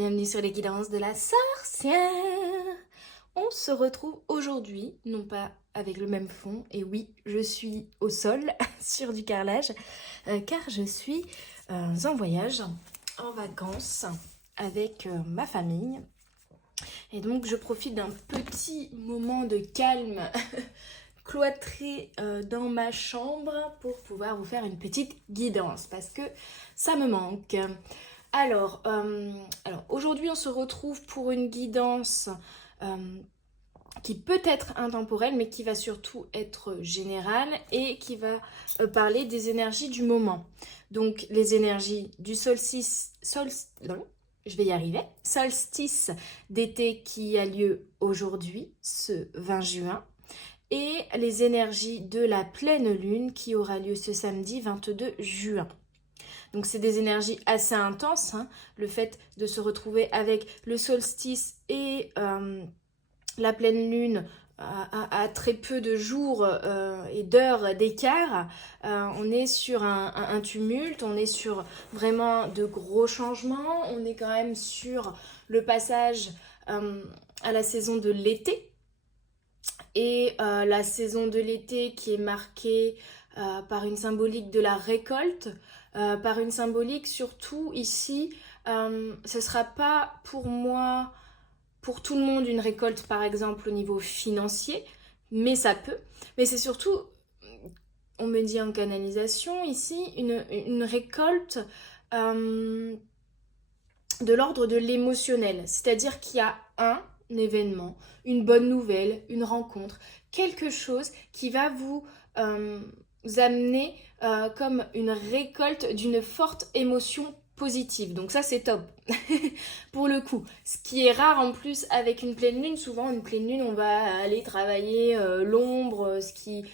bienvenue sur les guidances de la sorcière. On se retrouve aujourd'hui, non pas avec le même fond, et oui, je suis au sol, sur du carrelage, car je suis en voyage, en vacances, avec ma famille. Et donc je profite d'un petit moment de calme cloîtré dans ma chambre pour pouvoir vous faire une petite guidance, parce que ça me manque. Alors aujourd'hui, on se retrouve pour une guidance qui peut être intemporelle, mais qui va surtout être générale et qui va parler des énergies du moment. Donc, les énergies du solstice d'été qui a lieu aujourd'hui, ce 20 juin, et les énergies de la pleine lune qui aura lieu ce samedi 22 juin. Donc c'est des énergies assez intenses, hein, le fait de se retrouver avec le solstice et la pleine lune à très peu de jours et d'heures d'écart. On est sur un tumulte, on est sur vraiment de gros changements, on est quand même sur le passage à la saison de l'été. Et la saison de l'été qui est marquée par une symbolique de la récolte, par une symbolique surtout ici, ce sera pas pour moi, pour tout le monde une récolte par exemple au niveau financier, mais ça peut. Mais c'est surtout, on me dit en canalisation ici, une récolte de l'ordre de l'émotionnel, c'est-à-dire qu'il y a un événement, une bonne nouvelle, une rencontre, quelque chose qui va vous amener comme une récolte d'une forte émotion positive. Donc ça c'est top pour le coup. Ce qui est rare en plus avec une pleine lune, souvent une pleine lune on va aller travailler l'ombre, ce qui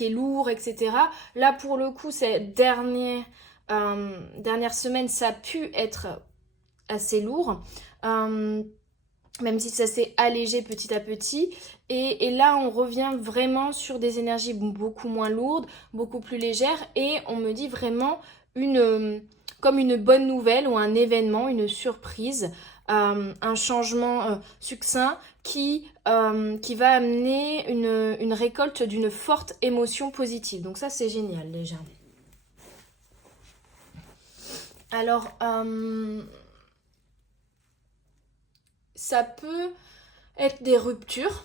est lourd, etc. Là pour le coup ces dernières semaines ça a pu être assez lourd, même si ça s'est allégé petit à petit. Et là, on revient vraiment sur des énergies beaucoup moins lourdes, beaucoup plus légères, et on me dit vraiment comme une bonne nouvelle ou un événement, une surprise, un changement succinct qui va amener une récolte d'une forte émotion positive. Donc ça, c'est génial déjà. Alors, ça peut être des ruptures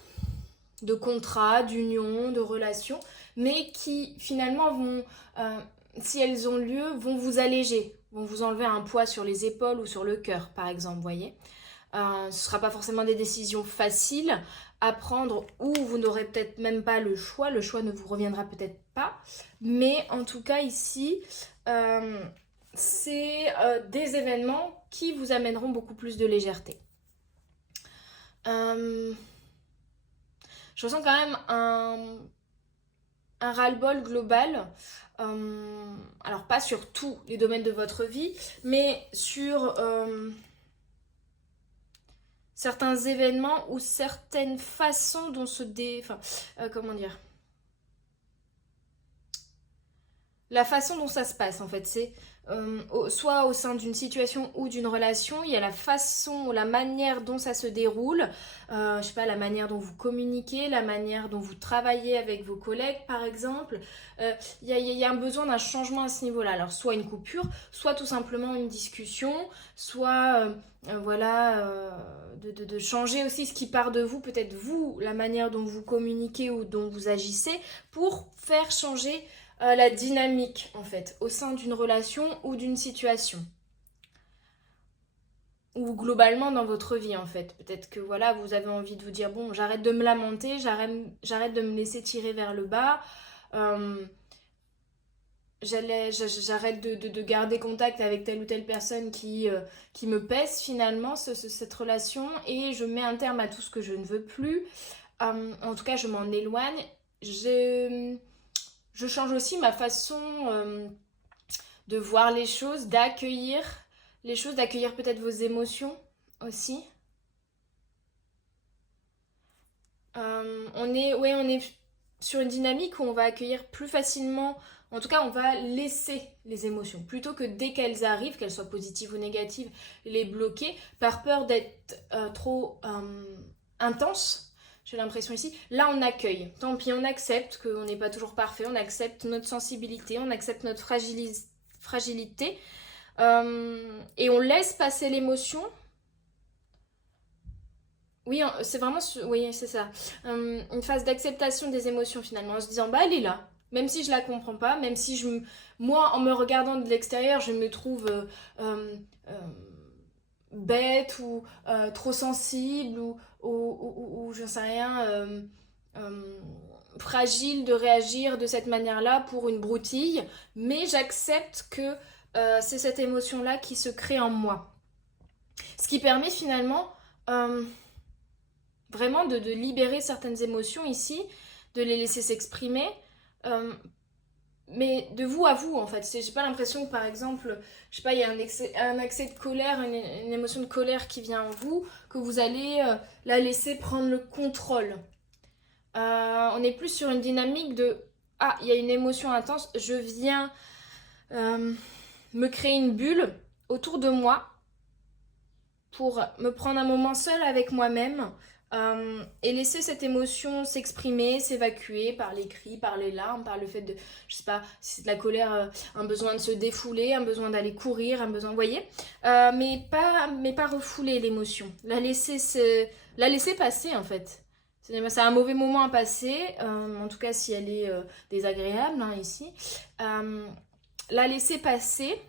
de contrats, d'unions, de relations, mais qui finalement vont, si elles ont lieu, vont vous alléger, vont vous enlever un poids sur les épaules ou sur le cœur, par exemple, vous voyez. Ce ne sera pas forcément des décisions faciles à prendre ou vous n'aurez peut-être même pas le choix ne vous reviendra peut-être pas, mais en tout cas ici, c'est des événements qui vous amèneront beaucoup plus de légèreté. Je ressens quand même un ras-le-bol global. Alors pas sur tous les domaines de votre vie, mais sur certains événements ou certaines façons dont comment dire, la façon dont ça se passe en fait, c'est soit au sein d'une situation ou d'une relation, il y a la façon, la manière dont ça se déroule, je sais pas, la manière dont vous communiquez, la manière dont vous travaillez avec vos collègues par exemple. Il y a un besoin d'un changement à ce niveau-là. Alors soit une coupure, soit tout simplement une discussion, soit de changer aussi ce qui part de vous, peut-être vous, la manière dont vous communiquez ou dont vous agissez, pour faire changer la dynamique en fait au sein d'une relation ou d'une situation ou globalement dans votre vie en fait. Peut-être que voilà, vous avez envie de vous dire bon, j'arrête de me lamenter, j'arrête de me laisser tirer vers le bas, j'arrête de garder contact avec telle ou telle personne qui me pèse finalement cette relation, et je mets un terme à tout ce que je ne veux plus. En tout cas je m'en éloigne. Je change aussi ma façon de voir les choses, d'accueillir les choses, d'accueillir peut-être vos émotions aussi. On est sur une dynamique où on va accueillir plus facilement En tout cas, on va laisser les émotions. Plutôt que dès qu'elles arrivent, qu'elles soient positives ou négatives, les bloquer par peur d'être trop intense. J'ai l'impression ici. Là, on accueille. Tant pis, on accepte qu'on n'est pas toujours parfait. On accepte notre sensibilité. On accepte notre fragilité. Et on laisse passer l'émotion. Oui, c'est vraiment... Oui, c'est ça. Une phase d'acceptation des émotions, finalement. En se disant, bah, elle est là. Même si je la comprends pas, même si moi, en me regardant de l'extérieur, je me trouve euh, bête ou trop sensible ou j'en sais rien, fragile de réagir de cette manière-là pour une broutille, mais j'accepte que c'est cette émotion-là qui se crée en moi. Ce qui permet finalement vraiment de libérer certaines émotions ici, de les laisser s'exprimer, mais de vous à vous en fait. J'ai pas l'impression que par exemple, je sais pas, il y a un accès de colère, une émotion de colère qui vient en vous, que vous allez la laisser prendre le contrôle. On est plus sur une dynamique de ah, il y a une émotion intense, je viens me créer une bulle autour de moi pour me prendre un moment seul avec moi-même et laisser cette émotion s'exprimer, s'évacuer par les cris, par les larmes, par le fait de, je sais pas, si c'est de la colère, un besoin de se défouler, un besoin d'aller courir, un besoin, vous voyez, mais pas refouler l'émotion, la laisser passer en fait. C'est un mauvais moment à passer, en tout cas si elle est désagréable hein, ici. La laisser passer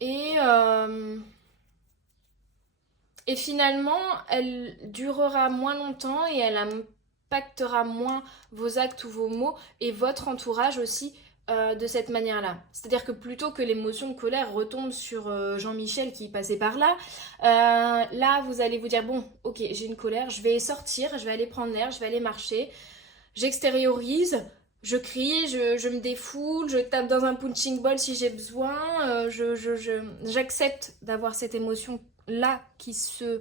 et finalement, elle durera moins longtemps et elle impactera moins vos actes ou vos mots et votre entourage aussi de cette manière-là. C'est-à-dire que plutôt que l'émotion de colère retombe sur Jean-Michel qui passait par là, là vous allez vous dire, bon, ok, j'ai une colère, je vais sortir, je vais aller prendre l'air, je vais aller marcher, j'extériorise, je crie, je me défoule, je tape dans un punching ball si j'ai besoin, j'accepte d'avoir cette émotion là qui se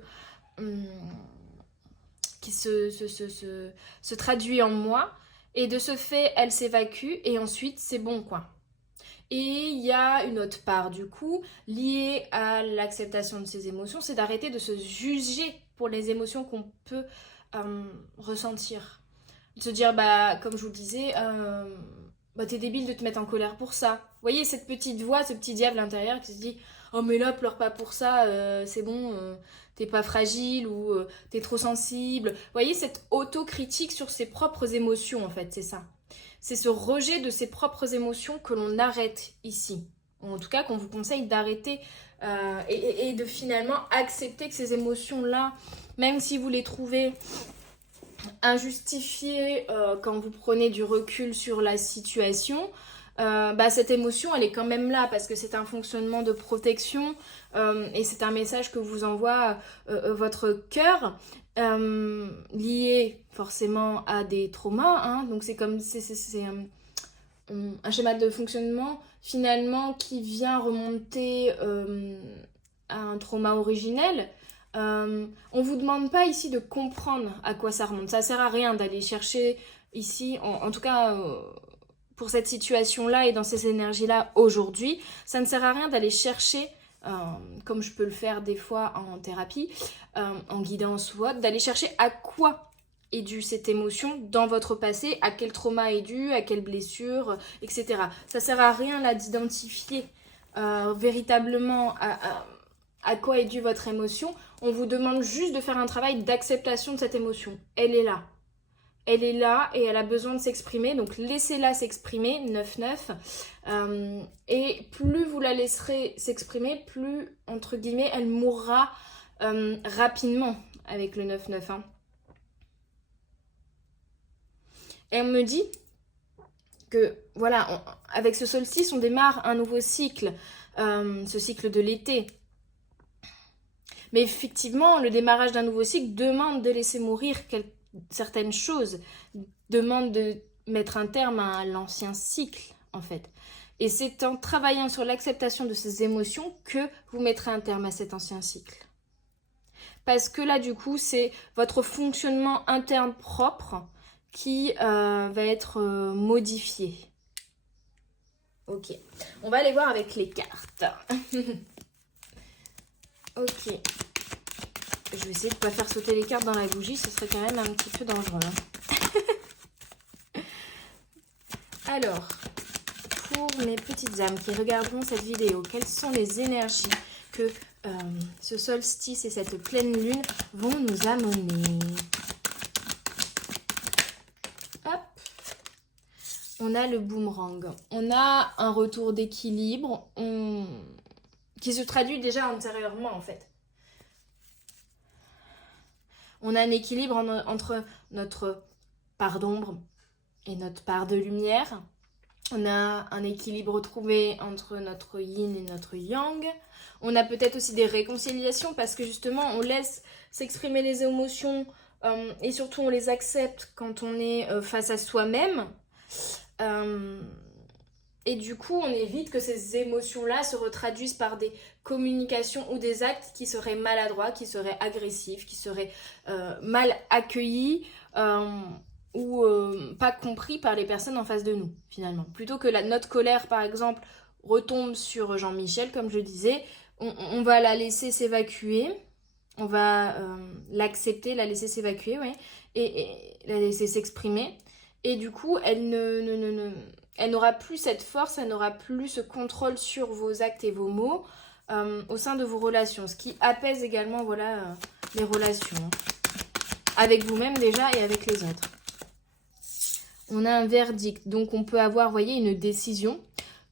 traduit en moi et de ce fait elle s'évacue et ensuite c'est bon quoi. Et il y a une autre part du coup liée à l'acceptation de ces émotions, c'est d'arrêter de se juger pour les émotions qu'on peut ressentir. De se dire bah comme je vous le disais bah t'es débile de te mettre en colère pour ça. Vous voyez cette petite voix, ce petit diable intérieur qui se dit oh mais là pleure pas pour ça, c'est bon, t'es pas fragile ou t'es trop sensible. Vous voyez cette autocritique sur ses propres émotions en fait, c'est ça. C'est ce rejet de ses propres émotions que l'on arrête ici. Ou en tout cas qu'on vous conseille d'arrêter et de finalement accepter que ces émotions-là, même si vous les trouvez injustifiées quand vous prenez du recul sur la situation, bah, cette émotion elle est quand même là parce que c'est un fonctionnement de protection et c'est un message que vous envoie votre cœur lié forcément à des traumas hein, donc c'est comme c'est un schéma de fonctionnement finalement qui vient remonter à un trauma originel. On vous demande pas ici de comprendre à quoi ça remonte, ça sert à rien d'aller chercher ici en tout cas pour cette situation-là et dans ces énergies-là aujourd'hui, ça ne sert à rien d'aller chercher, comme je peux le faire des fois en thérapie, en guidance ou autre, d'aller chercher à quoi est due cette émotion dans votre passé, à quel trauma est dû, à quelle blessure, etc. Ça sert à rien là d'identifier véritablement à quoi est due votre émotion. On vous demande juste de faire un travail d'acceptation de cette émotion. Elle est là. Elle est là et elle a besoin de s'exprimer, donc laissez-la s'exprimer, 9-9. Et plus vous la laisserez s'exprimer, plus, entre guillemets, elle mourra rapidement avec le 9-9. Hein. Et on me dit que, voilà, avec ce solstice, on démarre un nouveau cycle, ce cycle de l'été. Mais effectivement, le démarrage d'un nouveau cycle demande de laisser mourir certaines choses, demande de mettre un terme à l'ancien cycle en fait. Et c'est en travaillant sur l'acceptation de ces émotions que vous mettrez un terme à cet ancien cycle. Parce que là du coup c'est votre fonctionnement interne propre qui va être modifié. Ok, on va aller voir avec les cartes. Ok. Je vais essayer de ne pas faire sauter les cartes dans la bougie, ce serait quand même un petit peu dangereux. Alors, pour mes petites âmes qui regarderont cette vidéo, quelles sont les énergies que ce solstice et cette pleine lune vont nous amener? Hop. On a le boomerang. On a un retour d'équilibre qui se traduit déjà intérieurement en fait. On a un équilibre entre notre part d'ombre et notre part de lumière. On a un équilibre retrouvé entre notre yin et notre yang. On a peut-être aussi des réconciliations parce que justement on laisse s'exprimer les émotions et surtout on les accepte quand on est face à soi-même. Et du coup on évite que ces émotions-là se retraduisent par des communications ou des actes qui seraient maladroits, qui seraient agressifs, qui seraient mal accueillis ou pas compris par les personnes en face de nous, finalement. Plutôt que notre colère, par exemple, retombe sur Jean-Michel, comme je disais, on va la laisser s'évacuer, on va l'accepter, la laisser s'évacuer, ouais, et la laisser s'exprimer. Et du coup, elle n'aura plus cette force, elle n'aura plus ce contrôle sur vos actes et vos mots au sein de vos relations. Ce qui apaise également, voilà, les relations. Avec vous-même déjà et avec les autres. On a un verdict, donc on peut avoir, vous voyez, une décision,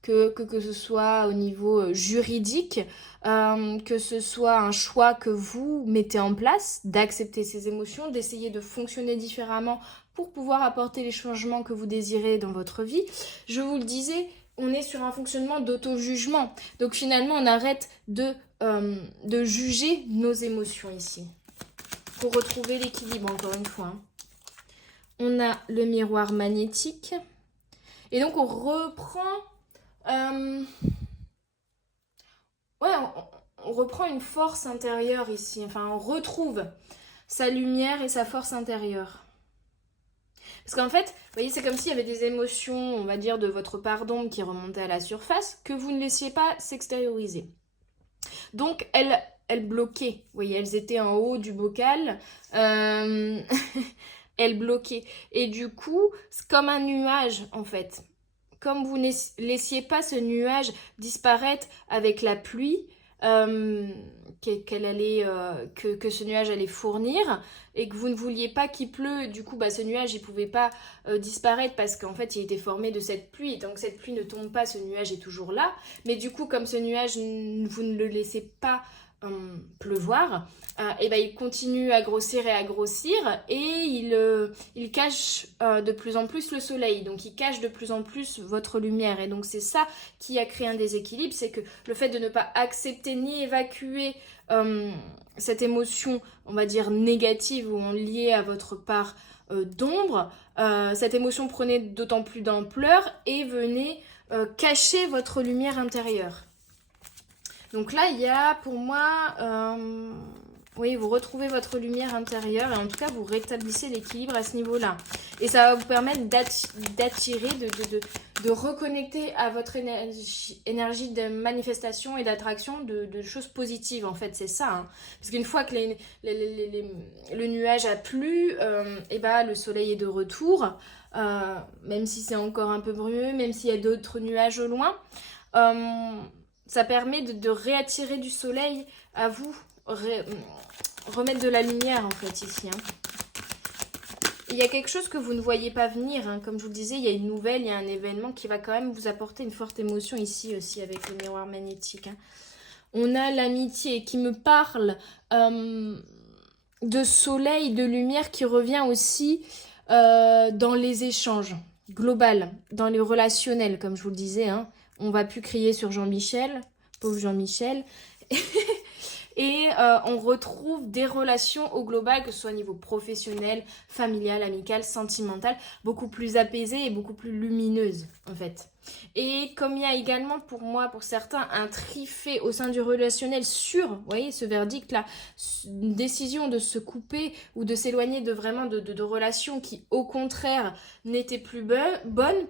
que ce soit au niveau juridique, que ce soit un choix que vous mettez en place, d'accepter ces émotions, d'essayer de fonctionner différemment pour pouvoir apporter les changements que vous désirez dans votre vie. Je vous le disais, on est sur un fonctionnement d'auto-jugement, donc finalement on arrête de juger nos émotions ici, pour retrouver l'équilibre encore une fois. On a le miroir magnétique. Et donc, on reprend... on reprend une force intérieure ici. Enfin, on retrouve sa lumière et sa force intérieure. Parce qu'en fait, vous voyez, c'est comme s'il y avait des émotions, on va dire, de votre part d'ombre qui remontaient à la surface, que vous ne laissiez pas s'extérioriser. Donc, elles bloquaient. Vous voyez, elles étaient en haut du bocal. Elle bloquait. Et du coup, c'est comme un nuage en fait. Comme vous ne laissiez pas ce nuage disparaître avec la pluie que ce nuage allait fournir et que vous ne vouliez pas qu'il pleut, du coup ce nuage il pouvait pas disparaître parce qu'en fait il était formé de cette pluie et tant que cette pluie ne tombe pas, ce nuage est toujours là. Mais du coup comme ce nuage, vous ne le laissez pas pleuvoir, et il continue à grossir et il cache de plus en plus le soleil, donc il cache de plus en plus votre lumière et donc c'est ça qui a créé un déséquilibre, c'est que le fait de ne pas accepter ni évacuer cette émotion, on va dire négative ou liée à votre part d'ombre, cette émotion prenait d'autant plus d'ampleur et venait cacher votre lumière intérieure. Donc là, il y a pour moi, oui, vous retrouvez votre lumière intérieure et en tout cas, vous rétablissez l'équilibre à ce niveau-là. Et ça va vous permettre d'attirer, de reconnecter à votre énergie de manifestation et d'attraction de choses positives, en fait, c'est ça. Hein. Parce qu'une fois que le nuage a plu, le soleil est de retour, même si c'est encore un peu brumeux, même s'il y a d'autres nuages au loin. Ça permet de réattirer du soleil à vous, remettre de la lumière en fait ici. Hein. Il y a quelque chose que vous ne voyez pas venir, hein. Comme je vous le disais, il y a une nouvelle, il y a un événement qui va quand même vous apporter une forte émotion ici aussi avec le miroir magnétique. Hein. On a l'amitié qui me parle de soleil, de lumière qui revient aussi dans les échanges global, dans les relationnels comme je vous le disais. Hein. On va plus crier sur Jean-Michel, pauvre Jean-Michel. Et on retrouve des relations au global, que ce soit au niveau professionnel, familial, amical, sentimental, beaucoup plus apaisées et beaucoup plus lumineuses en fait. Et comme il y a également pour moi, pour certains, un tri fait au sein du relationnel sur, vous voyez, ce verdict-là, une décision de se couper ou de s'éloigner de vraiment de relations qui, au contraire, n'étaient plus bonnes,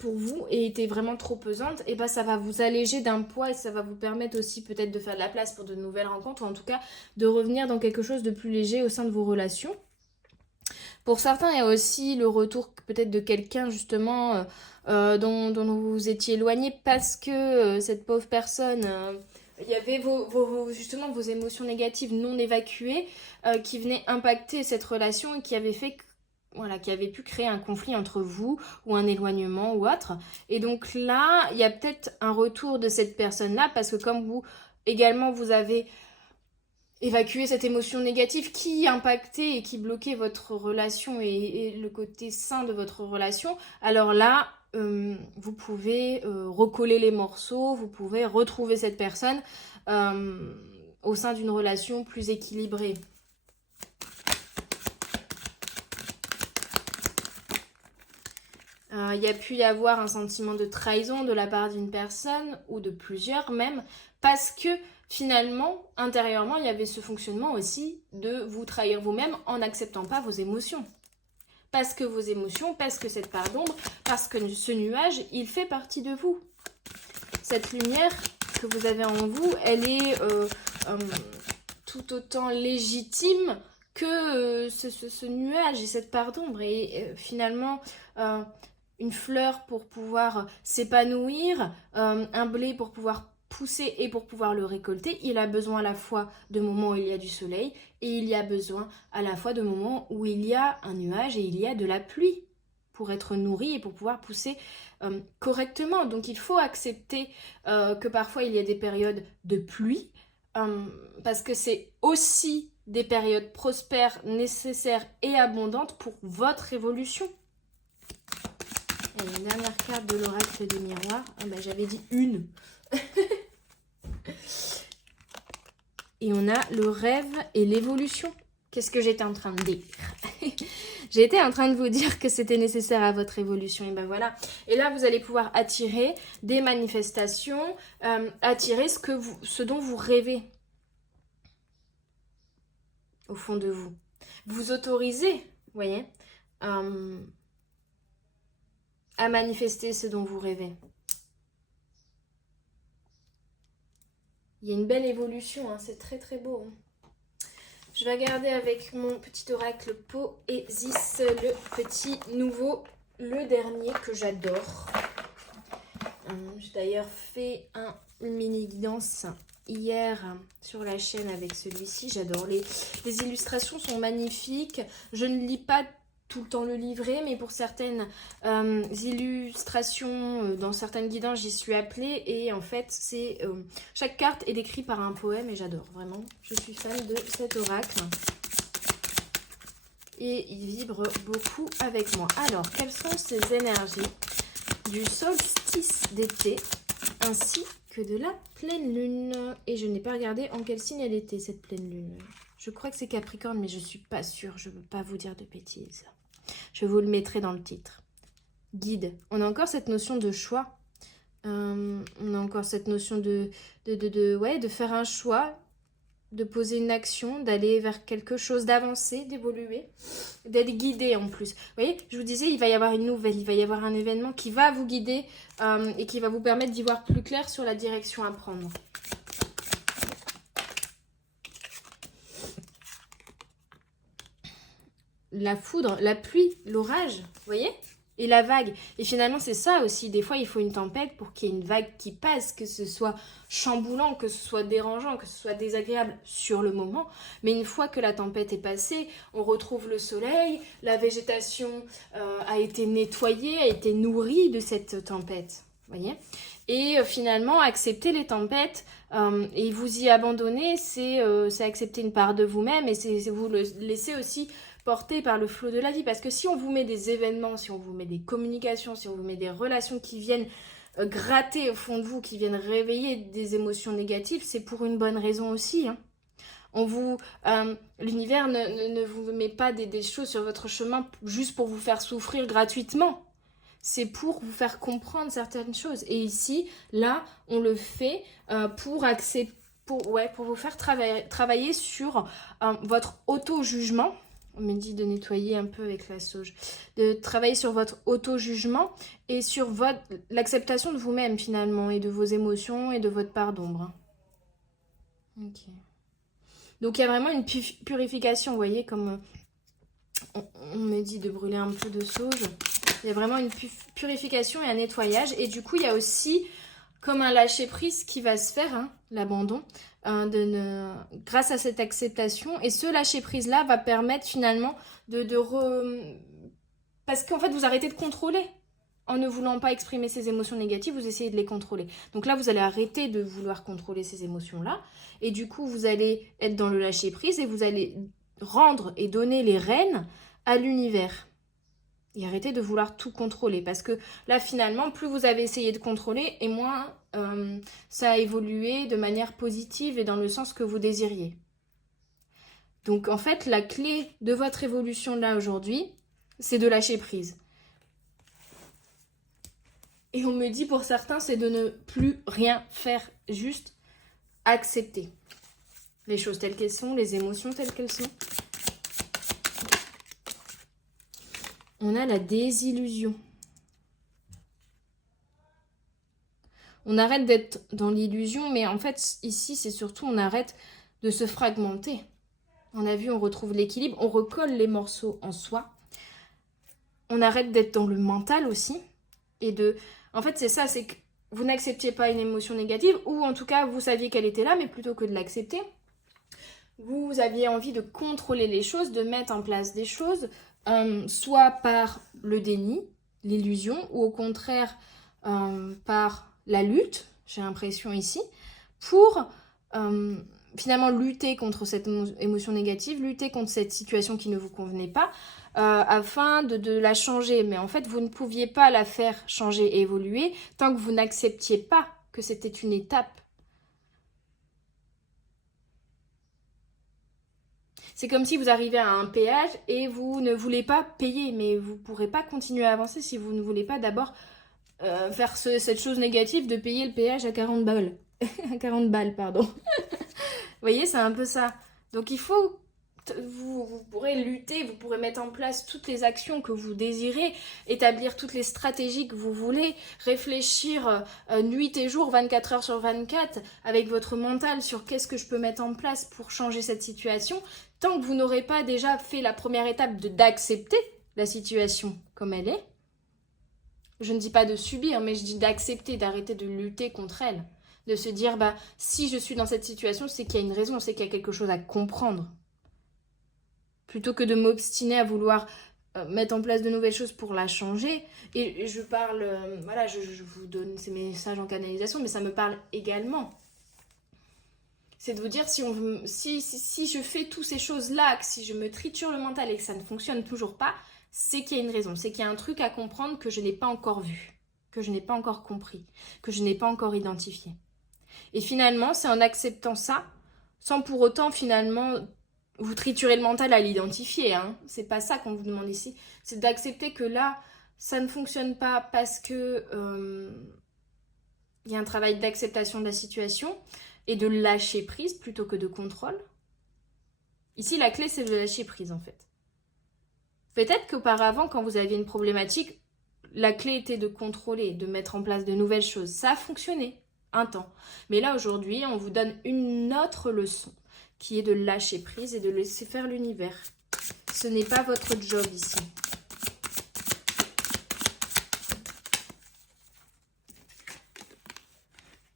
pour vous et était vraiment trop pesante, et bah ça va vous alléger d'un poids et ça va vous permettre aussi peut-être de faire de la place pour de nouvelles rencontres, ou en tout cas de revenir dans quelque chose de plus léger au sein de vos relations. Pour certains, il y a aussi le retour peut-être de quelqu'un justement dont vous étiez éloigné parce que cette pauvre personne, il y avait justement vos émotions négatives non évacuées qui venaient impacter cette relation et qui avaient fait voilà, qui avait pu créer un conflit entre vous ou un éloignement ou autre. Et donc là, il y a peut-être un retour de cette personne-là parce que comme vous également vous avez évacué cette émotion négative qui impactait et qui bloquait votre relation et le côté sain de votre relation, alors là, vous pouvez recoller les morceaux, vous pouvez retrouver cette personne au sein d'une relation plus équilibrée. Il y a pu y avoir un sentiment de trahison de la part d'une personne ou de plusieurs même, parce que finalement, intérieurement, il y avait ce fonctionnement aussi de vous trahir vous-même en n'acceptant pas vos émotions. Parce que vos émotions, parce que cette part d'ombre, parce que ce nuage, il fait partie de vous. Cette lumière que vous avez en vous, elle est tout autant légitime que ce nuage et cette part d'ombre. Et finalement, une fleur pour pouvoir s'épanouir, un blé pour pouvoir pousser et pour pouvoir le récolter, il a besoin à la fois de moments où il y a du soleil et il y a besoin à la fois de moments où il y a un nuage et il y a de la pluie pour être nourri et pour pouvoir pousser correctement. Donc il faut accepter que parfois il y a des périodes de pluie parce que c'est aussi des périodes prospères, nécessaires et abondantes pour votre évolution. Et une dernière carte de l'oracle des miroirs. Ah ben, j'avais dit une. Et on a le rêve et l'évolution. Qu'est-ce que j'étais en train de dire? J'étais en train de vous dire que c'était nécessaire à votre évolution. Et ben voilà. Et là, vous allez pouvoir attirer des manifestations, attirer ce dont vous rêvez au fond de vous. Vous autorisez, vous voyez, à manifester ce dont vous rêvez. Il y a une belle évolution, hein, c'est très très beau. Je vais regarder avec mon petit oracle Poésis, le petit nouveau, le dernier que j'adore. J'ai d'ailleurs fait une mini guidance hier sur la chaîne avec celui-ci. J'adore, les illustrations sont magnifiques. Je ne lis pas tout le temps le livret, mais pour certaines illustrations, dans certaines guidances, j'y suis appelée. Et en fait, chaque carte est décrite par un poème et j'adore, vraiment. Je suis fan de cet oracle. Et il vibre beaucoup avec moi. Alors, quelles sont ces énergies du solstice d'été ainsi que de la pleine lune? Et je n'ai pas regardé en quel signe elle était, cette pleine lune. Je crois que c'est Capricorne, mais je ne suis pas sûre. Je ne veux pas vous dire de bêtises. Je vous le mettrai dans le titre. Guide. On a encore cette notion de choix. On a encore cette notion de faire un choix, de poser une action, d'aller vers quelque chose, d'avancer, d'évoluer, d'être guidé en plus. Vous voyez, je vous disais, il va y avoir une nouvelle, il va y avoir un événement qui va vous guider et qui va vous permettre d'y voir plus clair sur la direction à prendre. La foudre, la pluie, l'orage, vous voyez? Et la vague. Et finalement, c'est ça aussi. Des fois, il faut une tempête pour qu'il y ait une vague qui passe, que ce soit chamboulant, que ce soit dérangeant, que ce soit désagréable sur le moment. Mais une fois que la tempête est passée, on retrouve le soleil, la végétation a été nettoyée, a été nourrie de cette tempête. Vous voyez? Et finalement, accepter les tempêtes et vous y abandonner, c'est accepter une part de vous-même et c'est vous le laisser aussi porté par le flot de la vie. Parce que si on vous met des événements, si on vous met des communications, si on vous met des relations qui viennent gratter au fond de vous, qui viennent réveiller des émotions négatives, c'est pour une bonne raison aussi. Hein. L'univers ne vous met pas des choses sur votre chemin juste pour vous faire souffrir gratuitement. C'est pour vous faire comprendre certaines choses. Et ici, là, on le fait pour accepter, pour vous faire travailler sur votre auto-jugement. On me dit de nettoyer un peu avec la sauge. De travailler sur votre auto-jugement et sur l'acceptation de vous-même finalement et de vos émotions et de votre part d'ombre. Ok. Donc il y a vraiment une purification, vous voyez, comme on me dit de brûler un peu de sauge. Il y a vraiment une purification et un nettoyage. Et du coup, il y a aussi comme un lâcher-prise qui va se faire, hein, l'abandon, grâce à cette acceptation. Et ce lâcher-prise-là va permettre finalement parce qu'en fait, vous arrêtez de contrôler. En ne voulant pas exprimer ces émotions négatives, vous essayez de les contrôler. Donc là, vous allez arrêter de vouloir contrôler ces émotions-là. Et du coup, vous allez être dans le lâcher-prise et vous allez rendre et donner les rênes à l'univers. Et arrêtez de vouloir tout contrôler. Parce que là, finalement, plus vous avez essayé de contrôler, et moins ça a évolué de manière positive et dans le sens que vous désiriez. Donc, en fait, la clé de votre évolution là, aujourd'hui, c'est de lâcher prise. Et on me dit pour certains, c'est de ne plus rien faire, juste accepter les choses telles qu'elles sont, les émotions telles qu'elles sont. On a la désillusion. On arrête d'être dans l'illusion, mais en fait, ici, c'est surtout on arrête de se fragmenter. On a vu, on retrouve l'équilibre, on recolle les morceaux en soi. On arrête d'être dans le mental aussi. En fait, c'est ça, c'est que vous n'acceptiez pas une émotion négative, ou en tout cas, vous saviez qu'elle était là, mais plutôt que de l'accepter, vous aviez envie de contrôler les choses, de mettre en place des choses, soit par le déni, l'illusion, ou au contraire par la lutte, j'ai l'impression ici, pour finalement lutter contre cette émotion négative, lutter contre cette situation qui ne vous convenait pas, afin de la changer. Mais en fait, vous ne pouviez pas la faire changer et évoluer tant que vous n'acceptiez pas que c'était une étape. C'est comme si vous arrivez à un péage et vous ne voulez pas payer, mais vous ne pourrez pas continuer à avancer si vous ne voulez pas d'abord faire cette chose négative de payer le péage à 40 balles. 40 balles, pardon. Vous voyez, c'est un peu ça. Donc il faut, vous pourrez lutter, vous pourrez mettre en place toutes les actions que vous désirez, établir toutes les stratégies que vous voulez, réfléchir nuit et jour, 24 heures sur 24, avec votre mental sur qu'est-ce que je peux mettre en place pour changer cette situation, tant que vous n'aurez pas déjà fait la première étape d'accepter la situation comme elle est. Je ne dis pas de subir, mais je dis d'accepter, d'arrêter de lutter contre elle. De se dire, si je suis dans cette situation, c'est qu'il y a une raison, c'est qu'il y a quelque chose à comprendre. Plutôt que de m'obstiner à vouloir mettre en place de nouvelles choses pour la changer. Et je parle, je vous donne ces messages en canalisation, mais ça me parle également. C'est de vous dire, si je fais toutes ces choses-là, que si je me triture le mental et que ça ne fonctionne toujours pas, c'est qu'il y a une raison, c'est qu'il y a un truc à comprendre que je n'ai pas encore vu, que je n'ai pas encore compris, que je n'ai pas encore identifié. Et finalement, c'est en acceptant ça, sans pour autant finalement vous triturer le mental à l'identifier. C'est pas ça qu'on vous demande ici. C'est d'accepter que là, ça ne fonctionne pas parce que y a un travail d'acceptation de la situation et de lâcher prise plutôt que de contrôle. Ici, la clé, c'est de lâcher prise en fait. Peut-être qu'auparavant, quand vous aviez une problématique, la clé était de contrôler, de mettre en place de nouvelles choses. Ça a fonctionné un temps. Mais là, aujourd'hui, on vous donne une autre leçon, qui est de lâcher prise et de laisser faire l'univers. Ce n'est pas votre job ici.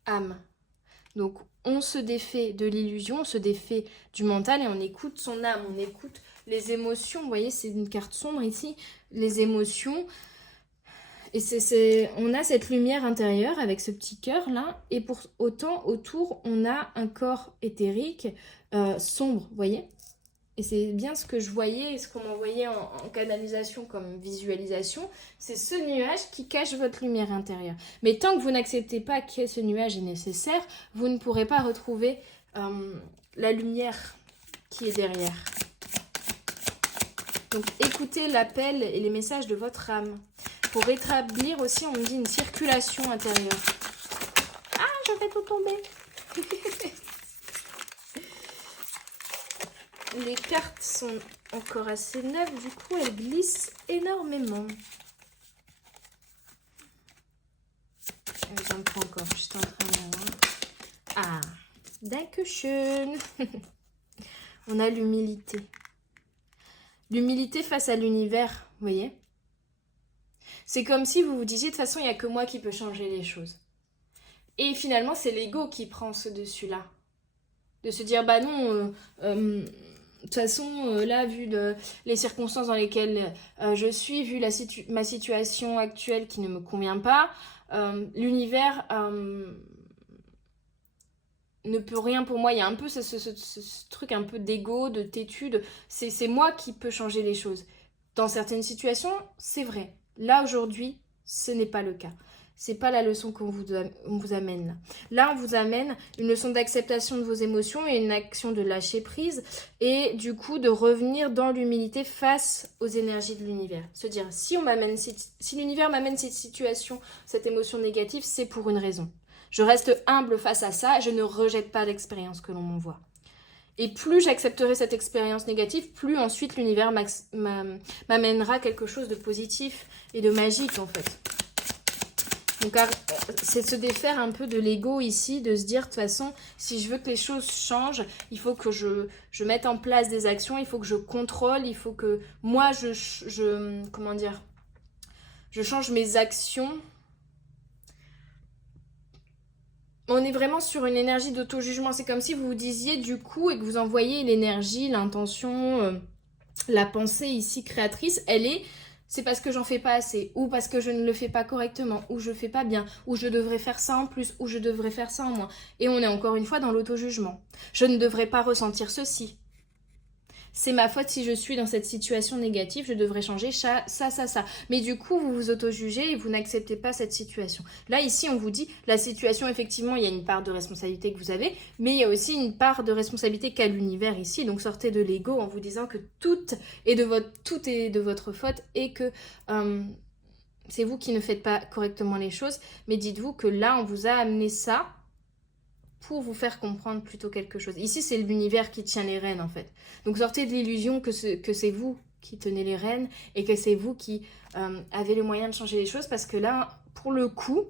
Âme. Donc, on se défait de l'illusion, on se défait du mental et on écoute son âme, on écoute les émotions. Vous voyez, c'est une carte sombre ici. Les émotions. Et on a cette lumière intérieure avec ce petit cœur là. Et pour autant, autour, on a un corps éthérique sombre, vous voyez. Et c'est bien ce que je voyais, et ce qu'on m'envoyait en canalisation comme visualisation. C'est ce nuage qui cache votre lumière intérieure. Mais tant que vous n'acceptez pas que ce nuage est nécessaire, vous ne pourrez pas retrouver la lumière qui est derrière. Donc écoutez l'appel et les messages de votre âme. Pour rétablir aussi, on me dit une circulation intérieure. Ah, je vais tout tomber. Les cartes sont encore assez neuve, du coup elle glisse énormément. J'en prends encore, juste en train de... Ah, Dankeschön. On a l'humilité. L'humilité face à l'univers, vous voyez? C'est comme si vous vous disiez, de toute façon, il n'y a que moi qui peux changer les choses. Et finalement, c'est l'ego qui prend ce dessus-là. De se dire, bah non, de toute façon, là, vu les circonstances dans lesquelles je suis, vu ma situation actuelle qui ne me convient pas, l'univers ne peut rien pour moi. Il y a un peu ce truc un peu d'ego, de têtu, c'est moi qui peux changer les choses. Dans certaines situations, c'est vrai. Là, aujourd'hui, ce n'est pas le cas. C'est pas la leçon qu'on vous amène là. Là, on vous amène une leçon d'acceptation de vos émotions et une action de lâcher prise et du coup de revenir dans l'humilité face aux énergies de l'univers. Se dire, si l'univers m'amène cette situation, cette émotion négative, c'est pour une raison. Je reste humble face à ça, je ne rejette pas l'expérience que l'on m'envoie. Et plus j'accepterai cette expérience négative, plus ensuite l'univers m'amènera quelque chose de positif et de magique en fait. Donc c'est de se défaire un peu de l'ego ici, de se dire de toute façon, si je veux que les choses changent, il faut que je mette en place des actions, il faut que je contrôle, il faut que moi comment dire, je change mes actions. On est vraiment sur une énergie d'auto-jugement. C'est comme si vous vous disiez du coup et que vous envoyez l'énergie, l'intention, la pensée ici créatrice, c'est parce que j'en fais pas assez, ou parce que je ne le fais pas correctement, ou je fais pas bien, ou je devrais faire ça en plus, ou je devrais faire ça en moins. Et on est encore une fois dans l'auto-jugement. Je ne devrais pas ressentir ceci. C'est ma faute si je suis dans cette situation négative, je devrais changer ça. Mais du coup, vous vous auto-jugez et vous n'acceptez pas cette situation. Là, ici, on vous dit, la situation, effectivement, il y a une part de responsabilité que vous avez, mais il y a aussi une part de responsabilité qu'a l'univers ici. Donc, sortez de l'ego en vous disant que tout est de votre faute et que c'est vous qui ne faites pas correctement les choses. Mais dites-vous que là, on vous a amené ça pour vous faire comprendre plutôt quelque chose. Ici, c'est l'univers qui tient les rênes, en fait. Donc, sortez de l'illusion que c'est vous qui tenez les rênes et que c'est vous qui avez le moyen de changer les choses, parce que là, pour le coup,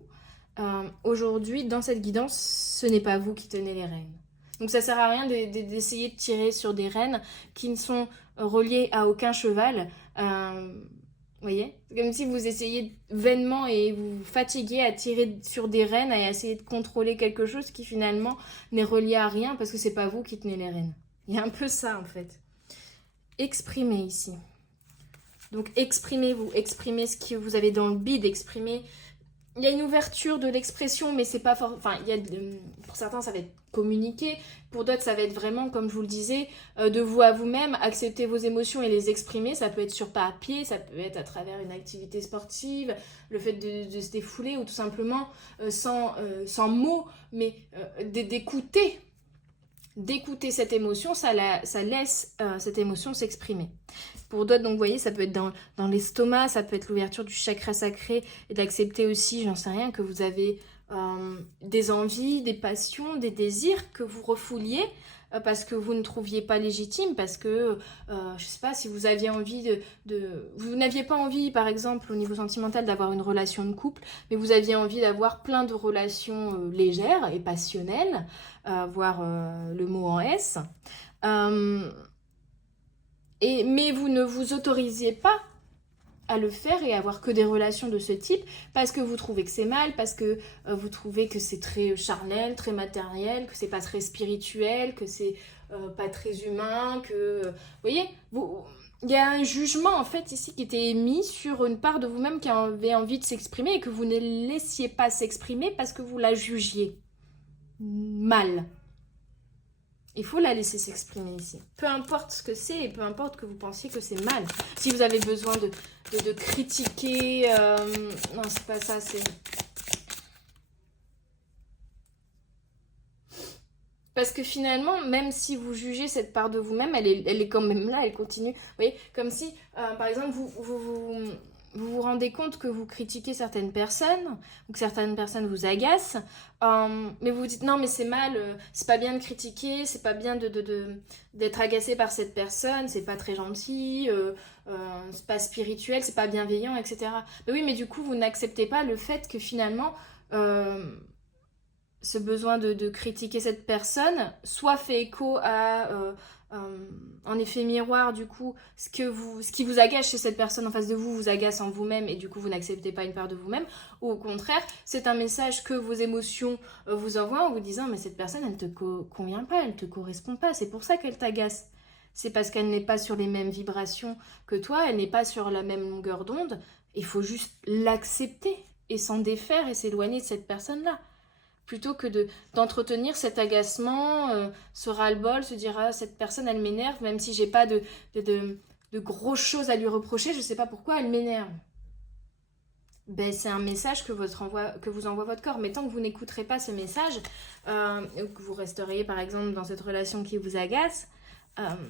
aujourd'hui, dans cette guidance, ce n'est pas vous qui tenez les rênes. Donc, ça sert à rien d'essayer de tirer sur des rênes qui ne sont reliées à aucun cheval. Vous voyez? C'est comme si vous essayez vainement et vous fatiguez à tirer sur des rênes, à essayer de contrôler quelque chose qui finalement n'est relié à rien parce que c'est pas vous qui tenez les rênes. Il y a un peu ça en fait. Exprimez ici. Donc exprimez-vous, exprimez ce que vous avez dans le bide, exprimez. Il y a une ouverture de l'expression, mais c'est pas fort. Enfin, pour certains, ça va être communiqué. Pour d'autres, ça va être vraiment, comme je vous le disais, de vous à vous-même, accepter vos émotions et les exprimer. Ça peut être sur papier, ça peut être à travers une activité sportive, le fait de se défouler ou tout simplement sans mots, mais d'écouter. D'écouter cette émotion, ça laisse cette émotion s'exprimer. Pour d'autres, donc vous voyez, ça peut être dans l'estomac, ça peut être l'ouverture du chakra sacré et d'accepter aussi, j'en sais rien, que vous avez des envies, des passions, des désirs que vous refouliez parce que vous ne trouviez pas légitime, parce que, je sais pas, si vous aviez envie vous n'aviez pas envie, par exemple, au niveau sentimental, d'avoir une relation de couple, mais vous aviez envie d'avoir plein de relations légères et passionnelles, voire le mot en S. Mais vous ne vous autorisiez pas à le faire et à avoir que des relations de ce type parce que vous trouvez que c'est mal, parce que vous trouvez que c'est très charnel, très matériel, que c'est pas très spirituel, que c'est pas très humain, que... Vous voyez, il y a un jugement en fait ici qui était émis sur une part de vous-même qui avait envie de s'exprimer et que vous ne laissiez pas s'exprimer parce que vous la jugiez mal. Il faut la laisser s'exprimer ici. Peu importe ce que c'est et peu importe que vous pensiez que c'est mal. Si vous avez besoin de critiquer... non, c'est pas ça, c'est... Parce que finalement, même si vous jugez cette part de vous-même, elle est quand même là, elle continue. Vous voyez, comme si, par exemple, vous vous rendez compte que vous critiquez certaines personnes, ou que certaines personnes vous agacent, mais vous vous dites non mais c'est mal, c'est pas bien de critiquer, c'est pas bien d'être agacé par cette personne, c'est pas très gentil, c'est pas spirituel, c'est pas bienveillant, etc. Mais oui, mais du coup vous n'acceptez pas le fait que finalement ce besoin de critiquer cette personne soit fait écho à en effet miroir, du coup, ce qui vous agace chez cette personne en face de vous vous agace en vous-même et du coup vous n'acceptez pas une part de vous-même, ou au contraire, c'est un message que vos émotions vous envoient en vous disant mais cette personne elle te convient pas, elle te correspond pas, c'est pour ça qu'elle t'agace. C'est parce qu'elle n'est pas sur les mêmes vibrations que toi, elle n'est pas sur la même longueur d'onde, il faut juste l'accepter et s'en défaire et s'éloigner de cette personne-là plutôt que d'entretenir cet agacement, ce ras-le-bol, se dire ah, cette personne elle m'énerve, même si j'ai pas de grosses choses à lui reprocher, je sais pas pourquoi elle m'énerve. Ben, c'est un message que vous envoie votre corps. Mais tant que vous n'écouterez pas ce message, que vous resteriez par exemple dans cette relation qui vous agace,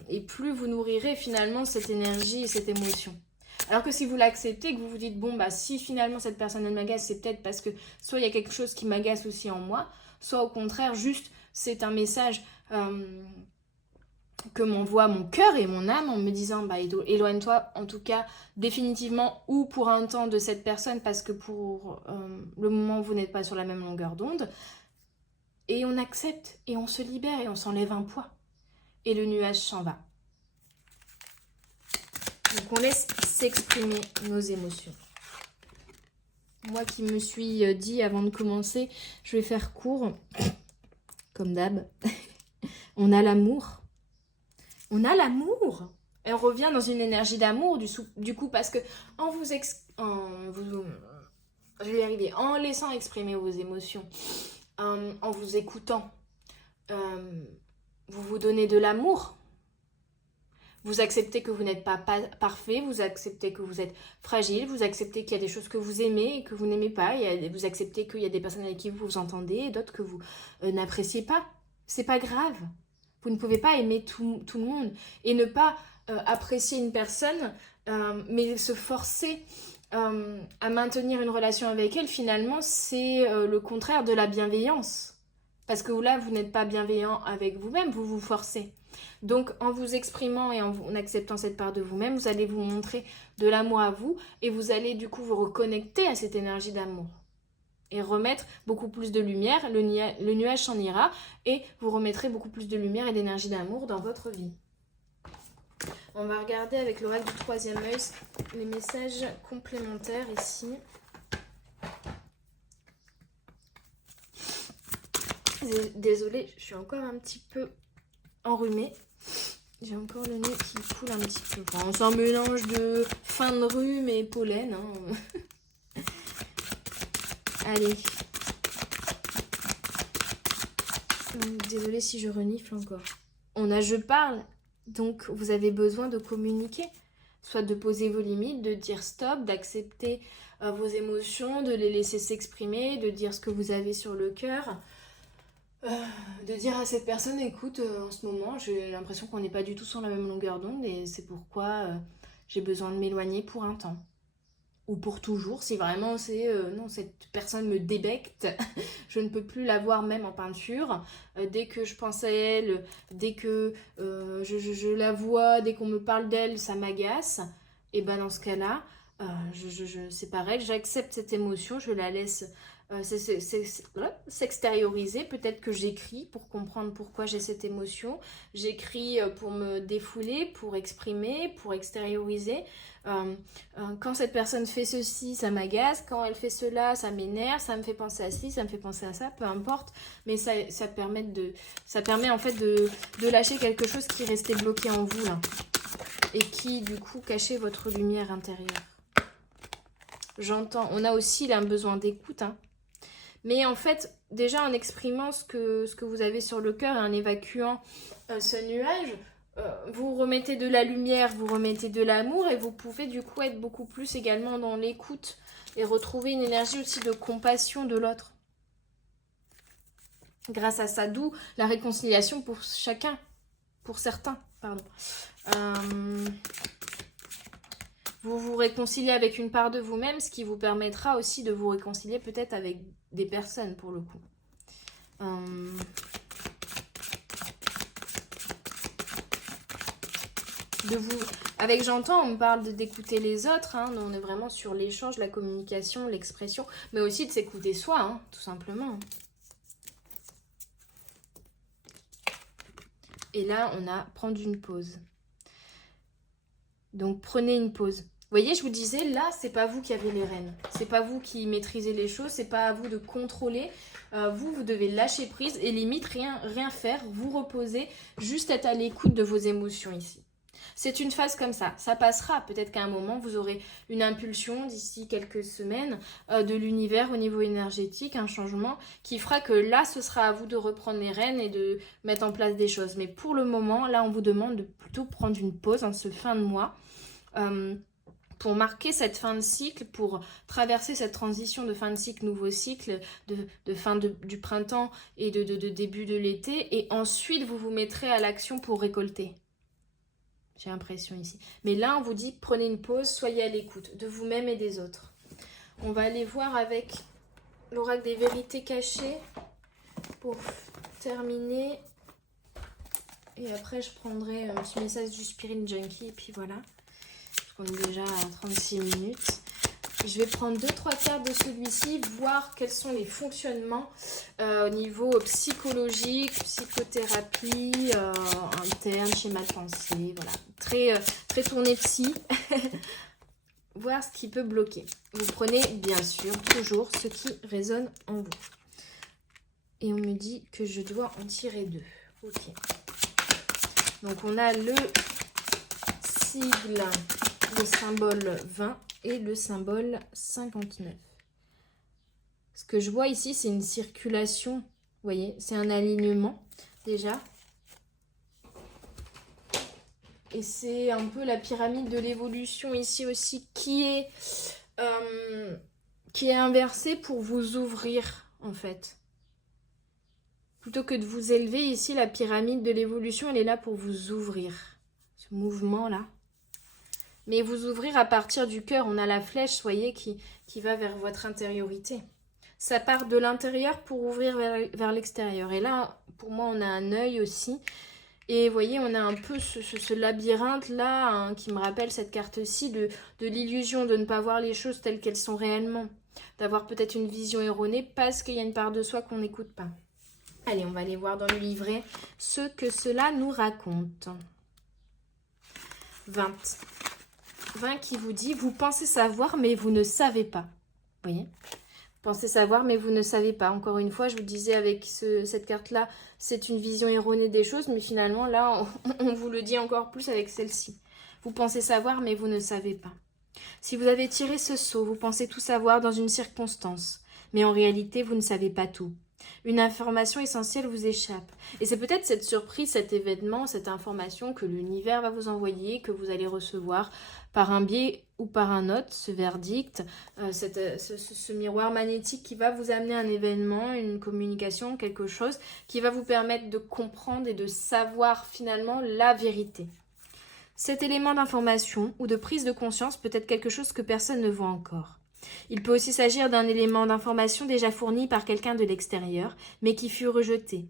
et plus vous nourrirez finalement cette énergie et cette émotion. Alors que si vous l'acceptez, que vous vous dites, bon, bah si finalement cette personne elle m'agace, c'est peut-être parce que soit il y a quelque chose qui m'agace aussi en moi, soit au contraire, juste c'est un message que m'envoie mon cœur et mon âme en me disant, bah éloigne-toi en tout cas définitivement ou pour un temps de cette personne parce que pour le moment vous n'êtes pas sur la même longueur d'onde. Et on accepte et on se libère et on s'enlève un poids. Et le nuage s'en va. Donc on laisse s'exprimer nos émotions. Moi qui me suis dit avant de commencer, je vais faire court, comme d'hab. On a l'amour. On a l'amour. Et on revient dans une énergie d'amour du coup parce que je vais y arriver, en laissant exprimer vos émotions, en vous écoutant, vous vous donnez de l'amour. Vous acceptez que vous n'êtes pas parfait, vous acceptez que vous êtes fragile, vous acceptez qu'il y a des choses que vous aimez et que vous n'aimez pas, vous acceptez qu'il y a des personnes avec qui vous vous entendez et d'autres que vous n'appréciez pas. C'est pas grave. Vous ne pouvez pas aimer tout le monde et ne pas apprécier une personne, mais se forcer à maintenir une relation avec elle, finalement, c'est le contraire de la bienveillance. Parce que là, vous n'êtes pas bienveillant avec vous-même, vous vous forcez. Donc, en vous exprimant et en acceptant cette part de vous-même, vous allez vous montrer de l'amour à vous et vous allez du coup vous reconnecter à cette énergie d'amour. Et remettre beaucoup plus de lumière, le nuage s'en ira et vous remettrez beaucoup plus de lumière et d'énergie d'amour dans votre vie. On va regarder avec l'oracle du troisième œil les messages complémentaires ici. Désolée, je suis encore un petit peu enrhumée. J'ai encore le nez qui coule un petit peu. Enfin, c'est un mélange de fin de rhume et pollen. Hein. Allez. Désolée si je renifle encore. On a je parle, donc vous avez besoin de communiquer. Soit de poser vos limites, de dire stop, d'accepter vos émotions, de les laisser s'exprimer, de dire ce que vous avez sur le cœur. De dire à cette personne, écoute, en ce moment, j'ai l'impression qu'on n'est pas du tout sur la même longueur d'onde et c'est pourquoi j'ai besoin de m'éloigner pour un temps. Ou pour toujours, si vraiment c'est, non, cette personne me débecte, je ne peux plus la voir même en peinture. Dès que je pense à elle, dès que je la vois, dès qu'on me parle d'elle, ça m'agace. Et ben dans ce cas-là, c'est pareil, j'accepte cette émotion, je la laisse s'extérioriser. Peut-être que j'écris pour comprendre pourquoi j'ai cette émotion. J'écris pour me défouler, pour exprimer, pour extérioriser. Quand cette personne fait ceci, ça m'agace. Quand elle fait cela, ça m'énerve. Ça me fait penser à ci, ça me fait penser à ça. Peu importe. Mais ça permet en fait de lâcher quelque chose qui restait bloqué en vous là. Et qui du coup cachait votre lumière intérieure. J'entends. On a aussi là un besoin d'écoute. Hein. Mais en fait, déjà en exprimant ce que vous avez sur le cœur et en évacuant ce nuage, vous remettez de la lumière, vous remettez de l'amour et vous pouvez du coup être beaucoup plus également dans l'écoute et retrouver une énergie aussi de compassion de l'autre. Grâce à ça, d'où la réconciliation pour chacun, pour certains, pardon. Vous vous réconciliez avec une part de vous-même, ce qui vous permettra aussi de vous réconcilier peut-être avec des personnes pour le coup. Avec j'entends, on me parle d'écouter les autres, hein, on est vraiment sur l'échange, la communication, l'expression, mais aussi de s'écouter soi, hein, tout simplement. Et là, on a prendre une pause. Donc, prenez une pause. Vous voyez, je vous disais, là, c'est pas vous qui avez les rênes. C'est pas vous qui maîtrisez les choses, c'est pas à vous de contrôler. Vous devez lâcher prise et limite rien faire, vous reposer, juste être à l'écoute de vos émotions ici. C'est une phase comme ça passera. Peut-être qu'à un moment, vous aurez une impulsion d'ici quelques semaines de l'univers au niveau énergétique, un changement qui fera que là, ce sera à vous de reprendre les rênes et de mettre en place des choses. Mais pour le moment, là, on vous demande de plutôt prendre une pause en ce fin de mois pour marquer cette fin de cycle, pour traverser cette transition de fin de cycle, nouveau cycle, de fin du printemps et de début de l'été. Et ensuite, vous vous mettrez à l'action pour récolter. J'ai l'impression ici. Mais là, on vous dit, prenez une pause, soyez à l'écoute de vous-même et des autres. On va aller voir avec l'oracle des vérités cachées pour terminer. Et après, je prendrai un petit message du Spirit Junkie. Et puis voilà. On est déjà à 36 minutes. Je vais prendre 2-3 cartes de celui-ci, voir quels sont les fonctionnements au niveau psychologique, psychothérapie, interne, schéma de pensée, voilà. Très tourné psy. Voir ce qui peut bloquer. Vous prenez bien sûr toujours ce qui résonne en vous. Et on me dit que je dois en tirer 2. Ok. Donc on a le sigle, le symbole 20 et le symbole 59. Ce que je vois ici, c'est une circulation. Vous voyez, c'est un alignement déjà. Et c'est un peu la pyramide de l'évolution ici aussi qui est inversée pour vous ouvrir en fait. Plutôt que de vous élever, ici la pyramide de l'évolution, elle est là pour vous ouvrir. Ce mouvement-là. Mais vous ouvrir à partir du cœur. On a la flèche, vous voyez, qui va vers votre intériorité. Ça part de l'intérieur pour ouvrir vers l'extérieur. Et là, pour moi, on a un œil aussi. Et vous voyez, on a un peu ce labyrinthe-là hein, qui me rappelle cette carte-ci de l'illusion de ne pas voir les choses telles qu'elles sont réellement. D'avoir peut-être une vision erronée parce qu'il y a une part de soi qu'on n'écoute pas. Allez, on va aller voir dans le livret ce que cela nous raconte. 20 qui vous dit, vous pensez savoir, mais vous ne savez pas. Vous voyez ? Vous pensez savoir, mais vous ne savez pas. Encore une fois, je vous disais avec cette carte-là, c'est une vision erronée des choses, mais finalement, là, on vous le dit encore plus avec celle-ci. Vous pensez savoir, mais vous ne savez pas. Si vous avez tiré ce sceau, vous pensez tout savoir dans une circonstance, mais en réalité, vous ne savez pas tout. Une information essentielle vous échappe. Et c'est peut-être cette surprise, cet événement, cette information que l'univers va vous envoyer, que vous allez recevoir par un biais ou par un autre, ce verdict, ce miroir magnétique qui va vous amener un événement, une communication, quelque chose qui va vous permettre de comprendre et de savoir finalement la vérité. Cet élément d'information ou de prise de conscience peut être quelque chose que personne ne voit encore. Il peut aussi s'agir d'un élément d'information déjà fourni par quelqu'un de l'extérieur, mais qui fut rejeté.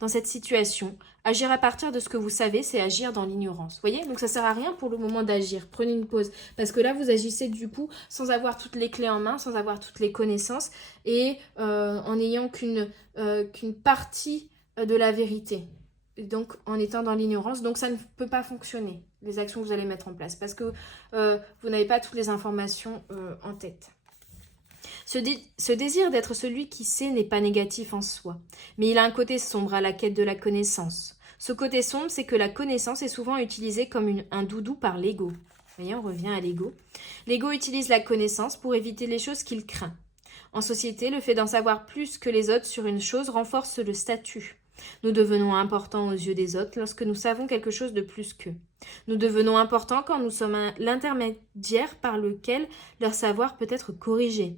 Dans cette situation, agir à partir de ce que vous savez, c'est agir dans l'ignorance. Vous voyez ? Donc ça ne sert à rien pour le moment d'agir. Prenez une pause. Parce que là, vous agissez du coup sans avoir toutes les clés en main, sans avoir toutes les connaissances et en n'ayant qu'une partie de la vérité. Et donc en étant dans l'ignorance. Donc ça ne peut pas fonctionner, les actions que vous allez mettre en place. Parce que vous n'avez pas toutes les informations en tête. Ce désir d'être celui qui sait n'est pas négatif en soi, mais il a un côté sombre à la quête de la connaissance. Ce côté sombre, c'est que la connaissance est souvent utilisée comme un doudou par l'ego. Vous voyez, on revient à l'ego. L'ego utilise la connaissance pour éviter les choses qu'il craint. En société, le fait d'en savoir plus que les autres sur une chose renforce le statut. Nous devenons importants aux yeux des autres lorsque nous savons quelque chose de plus qu'eux. Nous devenons importants quand nous sommes l'intermédiaire par lequel leur savoir peut être corrigé.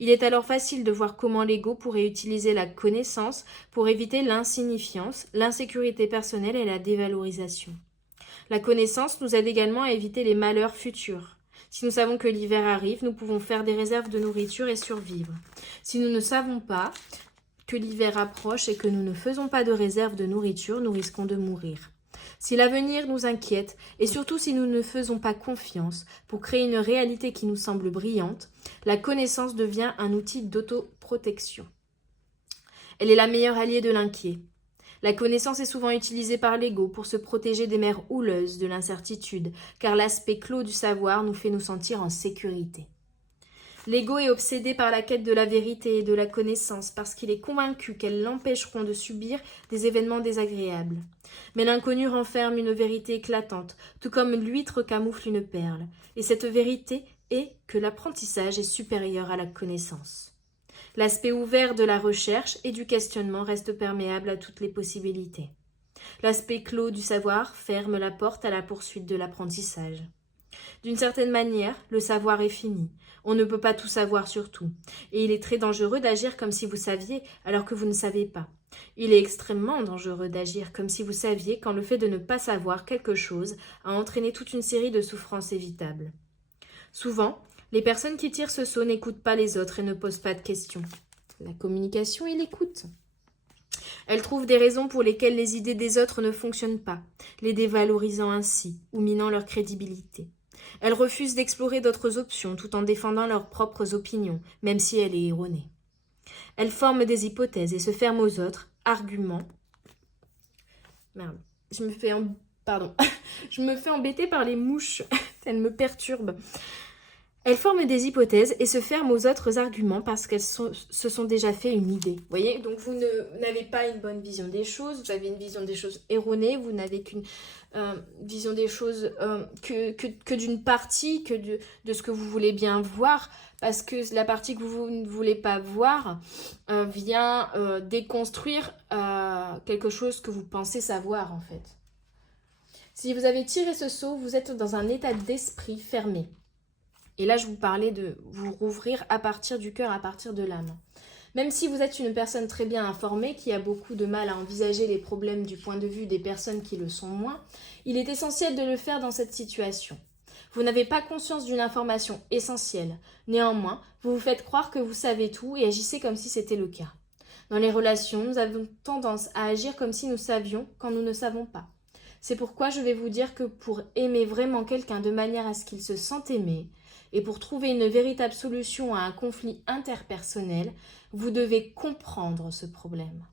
Il est alors facile de voir comment l'ego pourrait utiliser la connaissance pour éviter l'insignifiance, l'insécurité personnelle et la dévalorisation. La connaissance nous aide également à éviter les malheurs futurs. Si nous savons que l'hiver arrive, nous pouvons faire des réserves de nourriture et survivre. Si nous ne savons pas que l'hiver approche et que nous ne faisons pas de réserve de nourriture, nous risquons de mourir. Si l'avenir nous inquiète, et surtout si nous ne faisons pas confiance pour créer une réalité qui nous semble brillante, la connaissance devient un outil d'autoprotection. Elle est la meilleure alliée de l'inquiet. La connaissance est souvent utilisée par l'ego pour se protéger des mers houleuses de l'incertitude, car l'aspect clos du savoir nous fait nous sentir en sécurité. L'ego est obsédé par la quête de la vérité et de la connaissance parce qu'il est convaincu qu'elles l'empêcheront de subir des événements désagréables. Mais l'inconnu renferme une vérité éclatante, tout comme l'huître camoufle une perle, et cette vérité est que l'apprentissage est supérieur à la connaissance. L'aspect ouvert de la recherche et du questionnement reste perméable à toutes les possibilités. L'aspect clos du savoir ferme la porte à la poursuite de l'apprentissage. D'une certaine manière, le savoir est fini. On ne peut pas tout savoir sur tout. Et il est très dangereux d'agir comme si vous saviez alors que vous ne savez pas. Il est extrêmement dangereux d'agir comme si vous saviez quand le fait de ne pas savoir quelque chose a entraîné toute une série de souffrances évitables. Souvent, les personnes qui tirent ce saut n'écoutent pas les autres et ne posent pas de questions. La communication et l'écoute. Elles trouvent des raisons pour lesquelles les idées des autres ne fonctionnent pas, les dévalorisant ainsi ou minant leur crédibilité. Elles refusent d'explorer d'autres options tout en défendant leurs propres opinions, même si elle est erronée. Elles forment des hypothèses et se ferment aux autres arguments. Merde, je me fais embêter par les mouches, elles me perturbent. Elles forment des hypothèses et se ferment aux autres arguments parce qu'elles se sont déjà fait une idée. Vous voyez, donc vous n'avez pas une bonne vision des choses, vous avez une vision des choses erronée, vous n'avez qu'une vision des choses que d'une partie, de ce que vous voulez bien voir, parce que la partie que vous ne voulez pas voir vient déconstruire quelque chose que vous pensez savoir en fait. Si vous avez tiré ce saut, vous êtes dans un état d'esprit fermé. Et là, je vous parlais de vous rouvrir à partir du cœur, à partir de l'âme. Même si vous êtes une personne très bien informée, qui a beaucoup de mal à envisager les problèmes du point de vue des personnes qui le sont moins, il est essentiel de le faire dans cette situation. Vous n'avez pas conscience d'une information essentielle. Néanmoins, vous vous faites croire que vous savez tout et agissez comme si c'était le cas. Dans les relations, nous avons tendance à agir comme si nous savions quand nous ne savons pas. C'est pourquoi je vais vous dire que pour aimer vraiment quelqu'un de manière à ce qu'il se sente aimé, et pour trouver une véritable solution à un conflit interpersonnel, vous devez comprendre ce problème.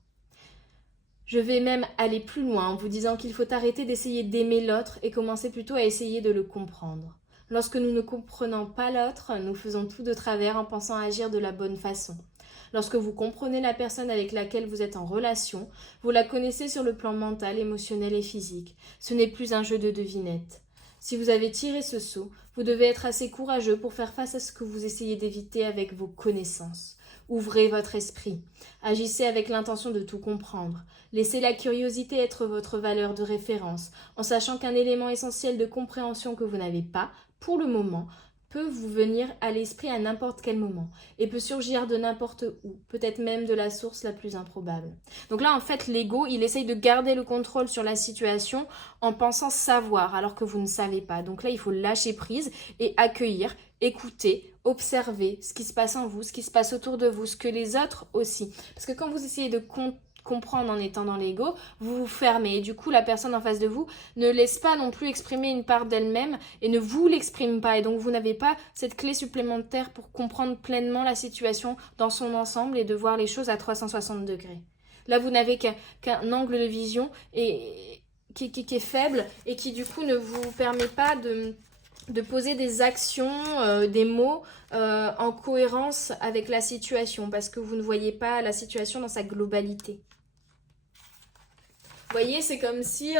Je vais même aller plus loin en vous disant qu'il faut arrêter d'essayer d'aimer l'autre et commencer plutôt à essayer de le comprendre. Lorsque nous ne comprenons pas l'autre, nous faisons tout de travers en pensant agir de la bonne façon. Lorsque vous comprenez la personne avec laquelle vous êtes en relation, vous la connaissez sur le plan mental, émotionnel et physique. Ce n'est plus un jeu de devinettes. Si vous avez tiré ce saut, vous devez être assez courageux pour faire face à ce que vous essayez d'éviter avec vos connaissances. Ouvrez votre esprit. Agissez avec l'intention de tout comprendre. Laissez la curiosité être votre valeur de référence, en sachant qu'un élément essentiel de compréhension que vous n'avez pas, pour le moment, peut vous venir à l'esprit à n'importe quel moment et peut surgir de n'importe où, peut-être même de la source la plus improbable. Donc là, en fait, l'ego, il essaye de garder le contrôle sur la situation en pensant savoir alors que vous ne savez pas. Donc là, il faut lâcher prise et accueillir, écouter, observer ce qui se passe en vous, ce qui se passe autour de vous, ce que les autres aussi. Parce que quand vous essayez de comprendre en étant dans l'ego, vous vous fermez et du coup la personne en face de vous ne laisse pas non plus exprimer une part d'elle-même et ne vous l'exprime pas et donc vous n'avez pas cette clé supplémentaire pour comprendre pleinement la situation dans son ensemble et de voir les choses à 360 degrés. Là vous n'avez qu'un angle de vision qui est faible et qui du coup ne vous permet pas de poser des actions, des mots en cohérence avec la situation parce que vous ne voyez pas la situation dans sa globalité. Vous voyez, c'est comme si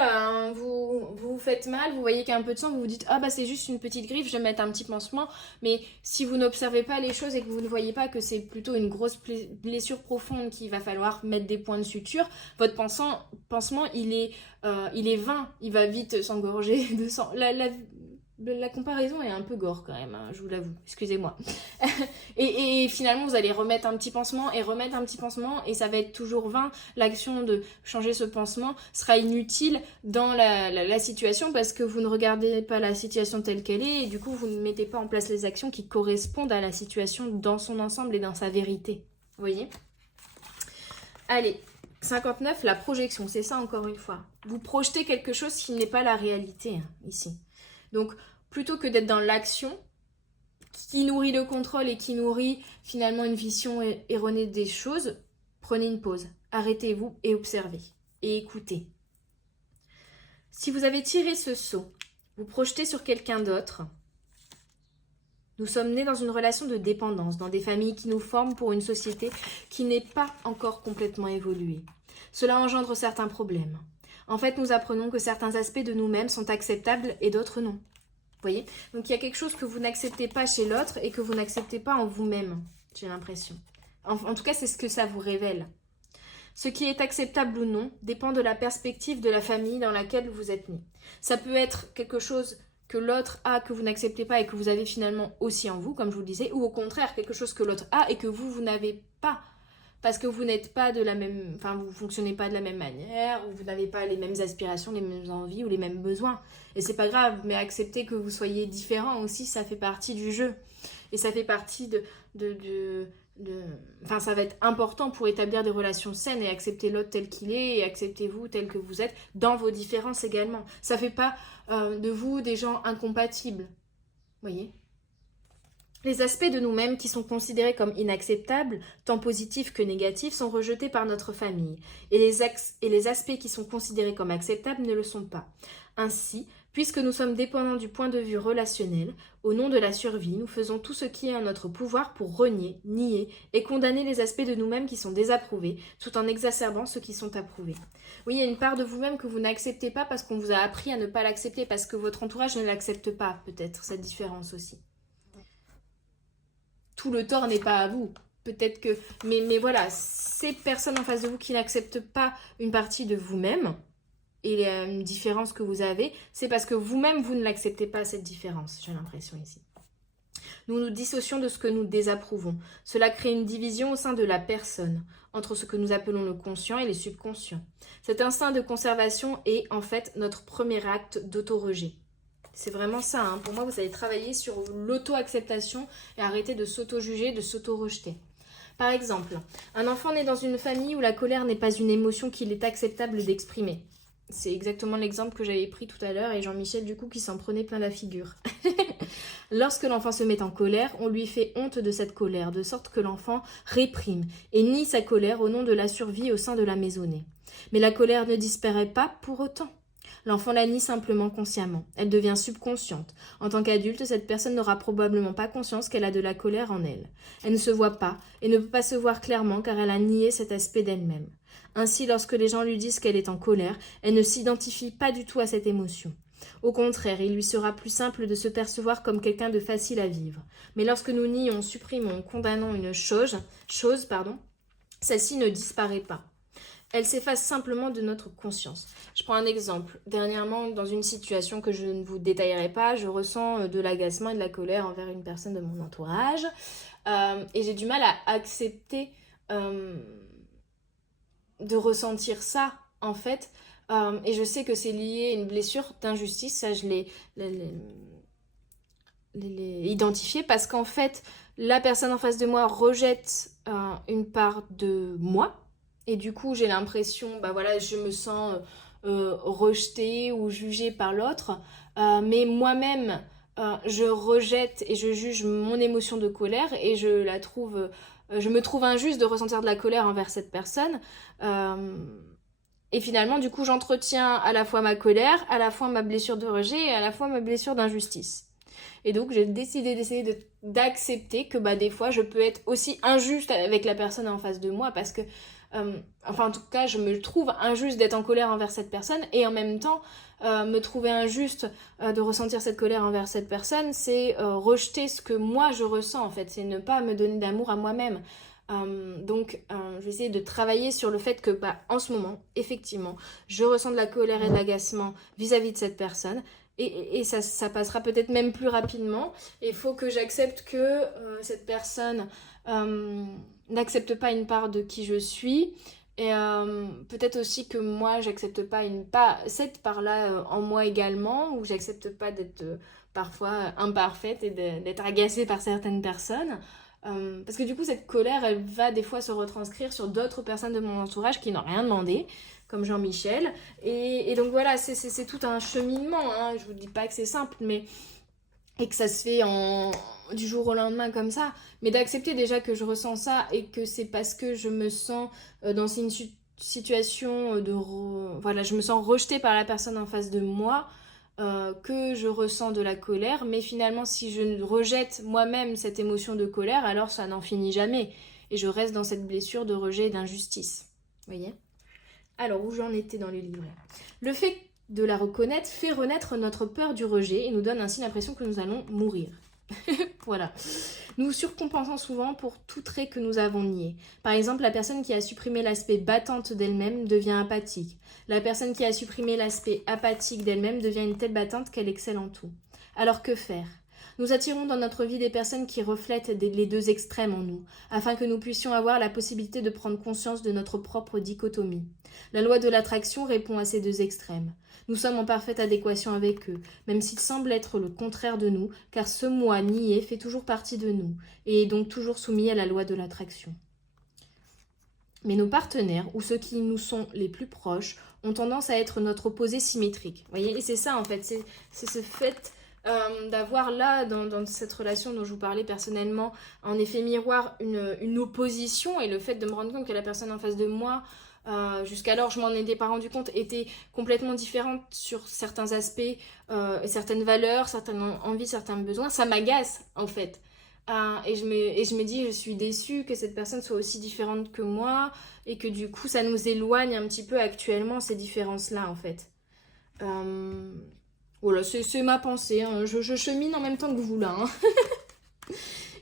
vous vous faites mal, vous voyez qu'il y a un peu de sang, vous vous dites « Ah bah c'est juste une petite griffe, je vais mettre un petit pansement. » Mais si vous n'observez pas les choses et que vous ne voyez pas que c'est plutôt une grosse blessure profonde qu'il va falloir mettre des points de suture, votre pansement, il est vain, il va vite s'engorger de sang. La comparaison est un peu gore quand même, hein, je vous l'avoue, excusez-moi. et finalement, vous allez remettre un petit pansement et remettre un petit pansement et ça va être toujours vain. L'action de changer ce pansement sera inutile dans la situation parce que vous ne regardez pas la situation telle qu'elle est et du coup, vous ne mettez pas en place les actions qui correspondent à la situation dans son ensemble et dans sa vérité. Vous voyez ? Allez, 59, la projection, c'est ça encore une fois. Vous projetez quelque chose qui n'est pas la réalité, hein, ici. Donc, plutôt que d'être dans l'action, qui nourrit le contrôle et qui nourrit finalement une vision erronée des choses, prenez une pause, arrêtez-vous et observez, et écoutez. Si vous avez tiré ce sceau, vous projetez sur quelqu'un d'autre. Nous sommes nés dans une relation de dépendance, dans des familles qui nous forment pour une société qui n'est pas encore complètement évoluée. Cela engendre certains problèmes. En fait, nous apprenons que certains aspects de nous-mêmes sont acceptables et d'autres non. Vous voyez ? Donc il y a quelque chose que vous n'acceptez pas chez l'autre et que vous n'acceptez pas en vous-même, j'ai l'impression. En tout cas, c'est ce que ça vous révèle. Ce qui est acceptable ou non dépend de la perspective de la famille dans laquelle vous êtes né. Ça peut être quelque chose que l'autre a, que vous n'acceptez pas et que vous avez finalement aussi en vous, comme je vous le disais, ou au contraire, quelque chose que l'autre a et que vous n'avez pas. Parce que vous n'êtes pas de la même... Enfin, vous ne fonctionnez pas de la même manière, ou vous n'avez pas les mêmes aspirations, les mêmes envies ou les mêmes besoins. Et c'est pas grave, mais accepter que vous soyez différent aussi, ça fait partie du jeu. Et ça fait partie Enfin, ça va être important pour établir des relations saines et accepter l'autre tel qu'il est et accepter vous tel que vous êtes dans vos différences également. Ça fait pas de vous des gens incompatibles. Vous voyez ? Les aspects de nous-mêmes qui sont considérés comme inacceptables, tant positifs que négatifs, sont rejetés par notre famille, et les aspects qui sont considérés comme acceptables ne le sont pas. Ainsi, puisque nous sommes dépendants du point de vue relationnel, au nom de la survie, nous faisons tout ce qui est en notre pouvoir pour renier, nier et condamner les aspects de nous-mêmes qui sont désapprouvés, tout en exacerbant ceux qui sont approuvés. Oui, il y a une part de vous-même que vous n'acceptez pas parce qu'on vous a appris à ne pas l'accepter, parce que votre entourage ne l'accepte pas, peut-être, cette différence aussi. Tout le tort n'est pas à vous. Peut-être que... Mais voilà, ces personnes en face de vous qui n'acceptent pas une partie de vous-même et une différence que vous avez, c'est parce que vous-même, vous ne l'acceptez pas, cette différence, j'ai l'impression ici. Nous nous dissocions de ce que nous désapprouvons. Cela crée une division au sein de la personne, entre ce que nous appelons le conscient et les subconscients. Cet instinct de conservation est en fait notre premier acte d'auto-rejet. C'est vraiment ça, hein. Pour moi, vous allez travailler sur l'auto-acceptation et arrêter de s'auto-juger, de s'auto-rejeter. Par exemple, un enfant né dans une famille où la colère n'est pas une émotion qu'il est acceptable d'exprimer. C'est exactement l'exemple que j'avais pris tout à l'heure et Jean-Michel, du coup, qui s'en prenait plein la figure. Lorsque l'enfant se met en colère, on lui fait honte de cette colère, de sorte que l'enfant réprime et nie sa colère au nom de la survie au sein de la maisonnée. Mais la colère ne disparaît pas pour autant. L'enfant la nie simplement consciemment. Elle devient subconsciente. En tant qu'adulte, cette personne n'aura probablement pas conscience qu'elle a de la colère en elle. Elle ne se voit pas et ne peut pas se voir clairement car elle a nié cet aspect d'elle-même. Ainsi, lorsque les gens lui disent qu'elle est en colère, elle ne s'identifie pas du tout à cette émotion. Au contraire, il lui sera plus simple de se percevoir comme quelqu'un de facile à vivre. Mais lorsque nous nions, supprimons, condamnons une chose, celle-ci ne disparaît pas. Elle s'efface simplement de notre conscience. Je prends un exemple. Dernièrement, dans une situation que je ne vous détaillerai pas, je ressens de l'agacement et de la colère envers une personne de mon entourage. Et j'ai du mal à accepter de ressentir ça, en fait. Et je sais que c'est lié à une blessure d'injustice. Ça, je l'ai identifié parce qu'en fait, la personne en face de moi rejette une part de moi. Et du coup, j'ai l'impression, je me sens rejetée ou jugée par l'autre. Mais moi-même, je rejette et je juge mon émotion de colère et je me trouve injuste de ressentir de la colère envers cette personne. Et finalement, du coup, j'entretiens à la fois ma colère, à la fois ma blessure de rejet et à la fois ma blessure d'injustice. Et donc, j'ai décidé d'essayer d'accepter que des fois, je peux être aussi injuste avec la personne en face de moi parce que en tout cas, je me trouve injuste d'être en colère envers cette personne et en même temps, me trouver injuste de ressentir cette colère envers cette personne, c'est rejeter ce que moi je ressens en fait, c'est ne pas me donner d'amour à moi-même. Je vais essayer de travailler sur le fait que, en ce moment, effectivement, je ressens de la colère et de l'agacement vis-à-vis de cette personne. Et ça passera peut-être même plus rapidement. Il faut que j'accepte que cette personne n'accepte pas une part de qui je suis. Et peut-être aussi que moi, j'accepte pas cette part-là en moi également, ou j'accepte pas d'être parfois imparfaite et d'être agacée par certaines personnes. Parce que du coup, cette colère, elle va des fois se retranscrire sur d'autres personnes de mon entourage qui n'ont rien demandé, comme Jean-Michel. Et donc voilà, c'est tout un cheminement. Hein. Je vous dis pas que c'est simple, mais et que ça se fait du jour au lendemain comme ça. Mais d'accepter déjà que je ressens ça et que c'est parce que je me sens dans une situation voilà, je me sens rejetée par la personne en face de moi. Que je ressens de la colère, mais finalement si je rejette moi-même cette émotion de colère, alors ça n'en finit jamais et je reste dans cette blessure de rejet et d'injustice. Vous voyez ? Alors, où j'en étais dans les livres ? Le fait de la reconnaître fait renaître notre peur du rejet et nous donne ainsi l'impression que nous allons mourir. Voilà. Nous surcompensons souvent pour tout trait que nous avons nié. Par exemple, la personne qui a supprimé l'aspect battante d'elle-même devient apathique. La personne qui a supprimé l'aspect apathique d'elle-même devient une telle battante qu'elle excelle en tout. Alors que faire ? Nous attirons dans notre vie des personnes qui reflètent les deux extrêmes en nous, afin que nous puissions avoir la possibilité de prendre conscience de notre propre dichotomie. La loi de l'attraction répond à ces deux extrêmes. Nous sommes en parfaite adéquation avec eux, même s'ils semblent être le contraire de nous, car ce moi nié fait toujours partie de nous, et est donc toujours soumis à la loi de l'attraction. Mais nos partenaires, ou ceux qui nous sont les plus proches, ont tendance à être notre opposé symétrique. Vous voyez, et c'est ça en fait, c'est ce fait d'avoir là, dans cette relation dont je vous parlais personnellement, en effet miroir, une opposition, et le fait de me rendre compte que la personne en face de moi, jusqu'alors je m'en étais pas rendu compte, était complètement différente sur certains aspects, certaines valeurs, certaines envies, certains besoins, ça m'agace en fait. Et je me dis, je suis déçue que cette personne soit aussi différente que moi, et que du coup ça nous éloigne un petit peu actuellement, ces différences-là en fait. Voilà, c'est ma pensée, hein. Je chemine en même temps que vous là. Hein.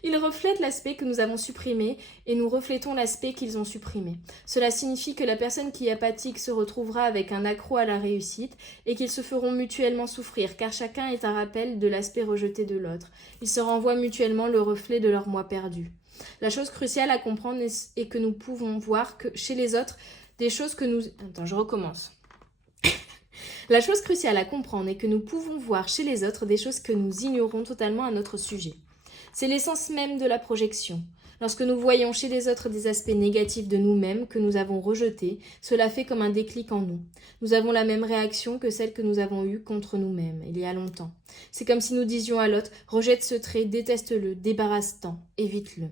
Ils reflètent l'aspect que nous avons supprimé et nous reflétons l'aspect qu'ils ont supprimé. Cela signifie que la personne qui est apathique se retrouvera avec un accroc à la réussite et qu'ils se feront mutuellement souffrir car chacun est un rappel de l'aspect rejeté de l'autre. Ils se renvoient mutuellement le reflet de leur moi perdu. La chose cruciale à comprendre est que nous pouvons voir que chez les autres des choses que nous... Attends, je recommence. La chose cruciale à comprendre est que nous pouvons voir chez les autres des choses que nous ignorons totalement à notre sujet. C'est l'essence même de la projection. Lorsque nous voyons chez les autres des aspects négatifs de nous-mêmes que nous avons rejetés, cela fait comme un déclic en nous. Nous avons la même réaction que celle que nous avons eue contre nous-mêmes, il y a longtemps. C'est comme si nous disions à l'autre « rejette ce trait, déteste-le, débarrasse-t'en, évite-le ».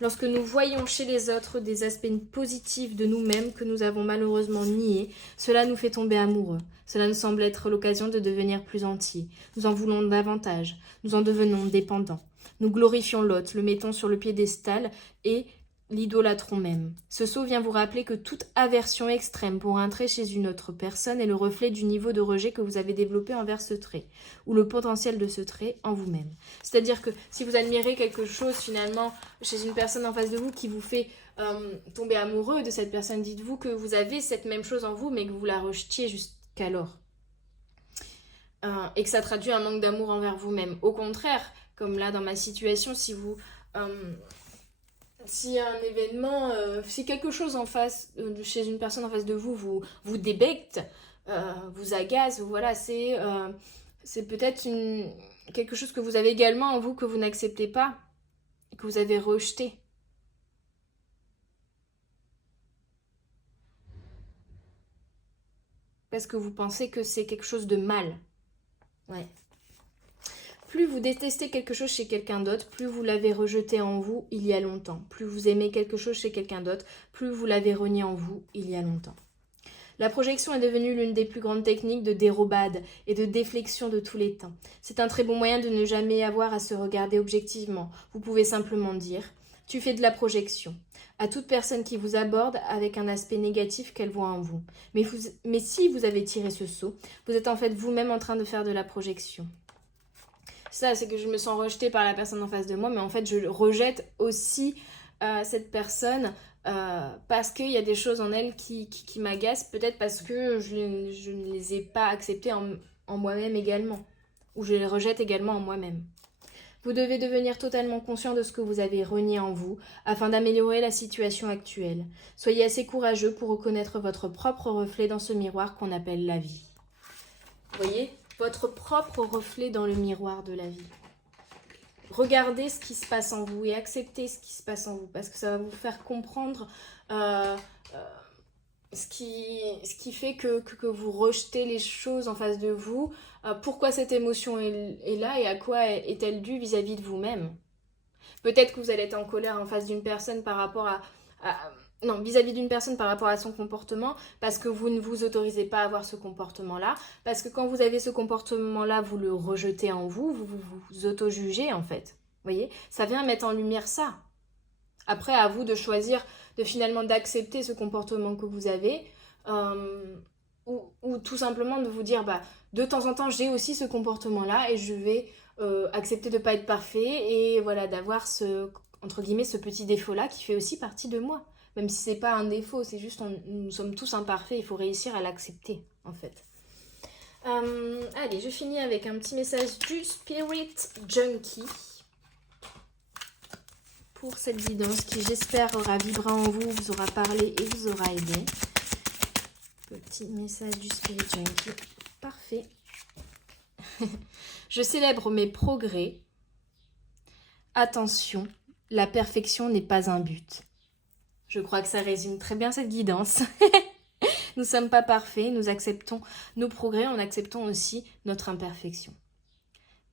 Lorsque nous voyons chez les autres des aspects positifs de nous-mêmes que nous avons malheureusement niés, cela nous fait tomber amoureux. Cela nous semble être l'occasion de devenir plus entiers. Nous en voulons davantage. Nous en devenons dépendants. Nous glorifions l'autre, le mettons sur le piédestal et l'idolâtrons même. Ce saut vient vous rappeler que toute aversion extrême pour un trait chez une autre personne est le reflet du niveau de rejet que vous avez développé envers ce trait, ou le potentiel de ce trait en vous-même. C'est-à-dire que si vous admirez quelque chose finalement chez une personne en face de vous qui vous fait tomber amoureux de cette personne, dites-vous que vous avez cette même chose en vous mais que vous la rejetiez jusqu'alors. Et que ça traduit un manque d'amour envers vous-même. Au contraire, comme là dans ma situation, si un événement, si quelque chose en face, chez une personne en face de vous débecte, vous agace, voilà, c'est peut-être quelque chose que vous avez également en vous que vous n'acceptez pas, que vous avez rejeté. Parce que vous pensez que c'est quelque chose de mal. Ouais. Plus vous détestez quelque chose chez quelqu'un d'autre, plus vous l'avez rejeté en vous il y a longtemps. Plus vous aimez quelque chose chez quelqu'un d'autre, plus vous l'avez renié en vous il y a longtemps. La projection est devenue l'une des plus grandes techniques de dérobade et de déflexion de tous les temps. C'est un très bon moyen de ne jamais avoir à se regarder objectivement. Vous pouvez simplement dire « Tu fais de la projection » à toute personne qui vous aborde avec un aspect négatif qu'elle voit en vous. Mais si vous avez tiré ce saut, vous êtes en fait vous-même en train de faire de la projection. Ça, c'est que je me sens rejetée par la personne en face de moi, mais en fait, je rejette aussi cette personne parce qu'il y a des choses en elle qui m'agacent, peut-être parce que je ne les ai pas acceptées en moi-même également, ou je les rejette également en moi-même. Vous devez devenir totalement conscient de ce que vous avez renié en vous afin d'améliorer la situation actuelle. Soyez assez courageux pour reconnaître votre propre reflet dans ce miroir qu'on appelle la vie. Vous voyez, votre propre reflet dans le miroir de la vie. Regardez ce qui se passe en vous et acceptez ce qui se passe en vous parce que ça va vous faire comprendre ce qui fait que vous rejetez les choses en face de vous, pourquoi cette émotion est là et à quoi est-elle due vis-à-vis de vous-même. Peut-être que vous allez être en colère en face d'une personne par rapport non, vis-à-vis d'une personne par rapport à son comportement, parce que vous ne vous autorisez pas à avoir ce comportement-là, parce que quand vous avez ce comportement-là, vous le rejetez en vous, vous auto-jugez en fait. Vous voyez, ça vient mettre en lumière ça. Après, à vous de choisir finalement d'accepter ce comportement que vous avez, ou tout simplement de vous dire, de temps en temps, j'ai aussi ce comportement-là et je vais accepter de ne pas être parfait et voilà, d'avoir entre guillemets, ce petit défaut-là qui fait aussi partie de moi. Même si c'est pas un défaut, c'est juste nous sommes tous imparfaits, il faut réussir à l'accepter en fait. Allez, je finis avec un petit message du Spirit Junkie pour cette guidance qui, j'espère, aura vibré en vous, vous aura parlé et vous aura aidé. Petit message du Spirit Junkie. Parfait. Je célèbre mes progrès. Attention, la perfection n'est pas un but. Je crois que ça résume très bien cette guidance. Nous ne sommes pas parfaits, nous acceptons nos progrès en acceptant aussi notre imperfection.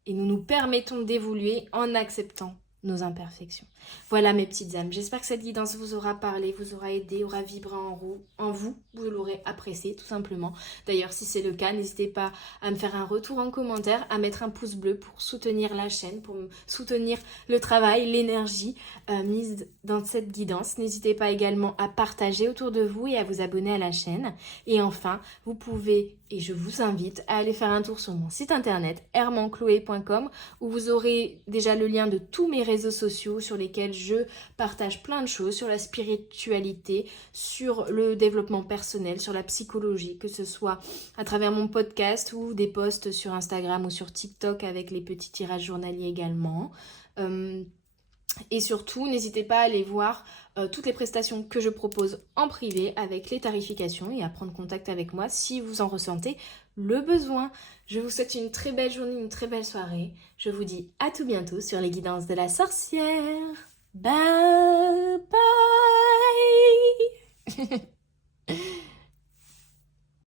Et nous nous permettons d'évoluer en acceptant nos imperfections. Voilà mes petites âmes, j'espère que cette guidance vous aura parlé, vous aura aidé, aura vibré en vous, vous l'aurez apprécié tout simplement. D'ailleurs, si c'est le cas, n'hésitez pas à me faire un retour en commentaire, à mettre un pouce bleu pour soutenir la chaîne, pour soutenir le travail, l'énergie mise dans cette guidance. N'hésitez pas également à partager autour de vous et à vous abonner à la chaîne. Et enfin, vous pouvez, et je vous invite à aller faire un tour sur mon site internet hermancloé.com où vous aurez déjà le lien de tous mes réseaux sociaux sur lesquels je partage plein de choses sur la spiritualité, sur le développement personnel, sur la psychologie, que ce soit à travers mon podcast ou des posts sur Instagram ou sur TikTok avec les petits tirages journaliers également. Et surtout, n'hésitez pas à aller voir toutes les prestations que je propose en privé avec les tarifications et à prendre contact avec moi si vous en ressentez le besoin. Je vous souhaite une très belle journée, une très belle soirée. Je vous dis à tout bientôt sur les guidances de la sorcière. Bye bye.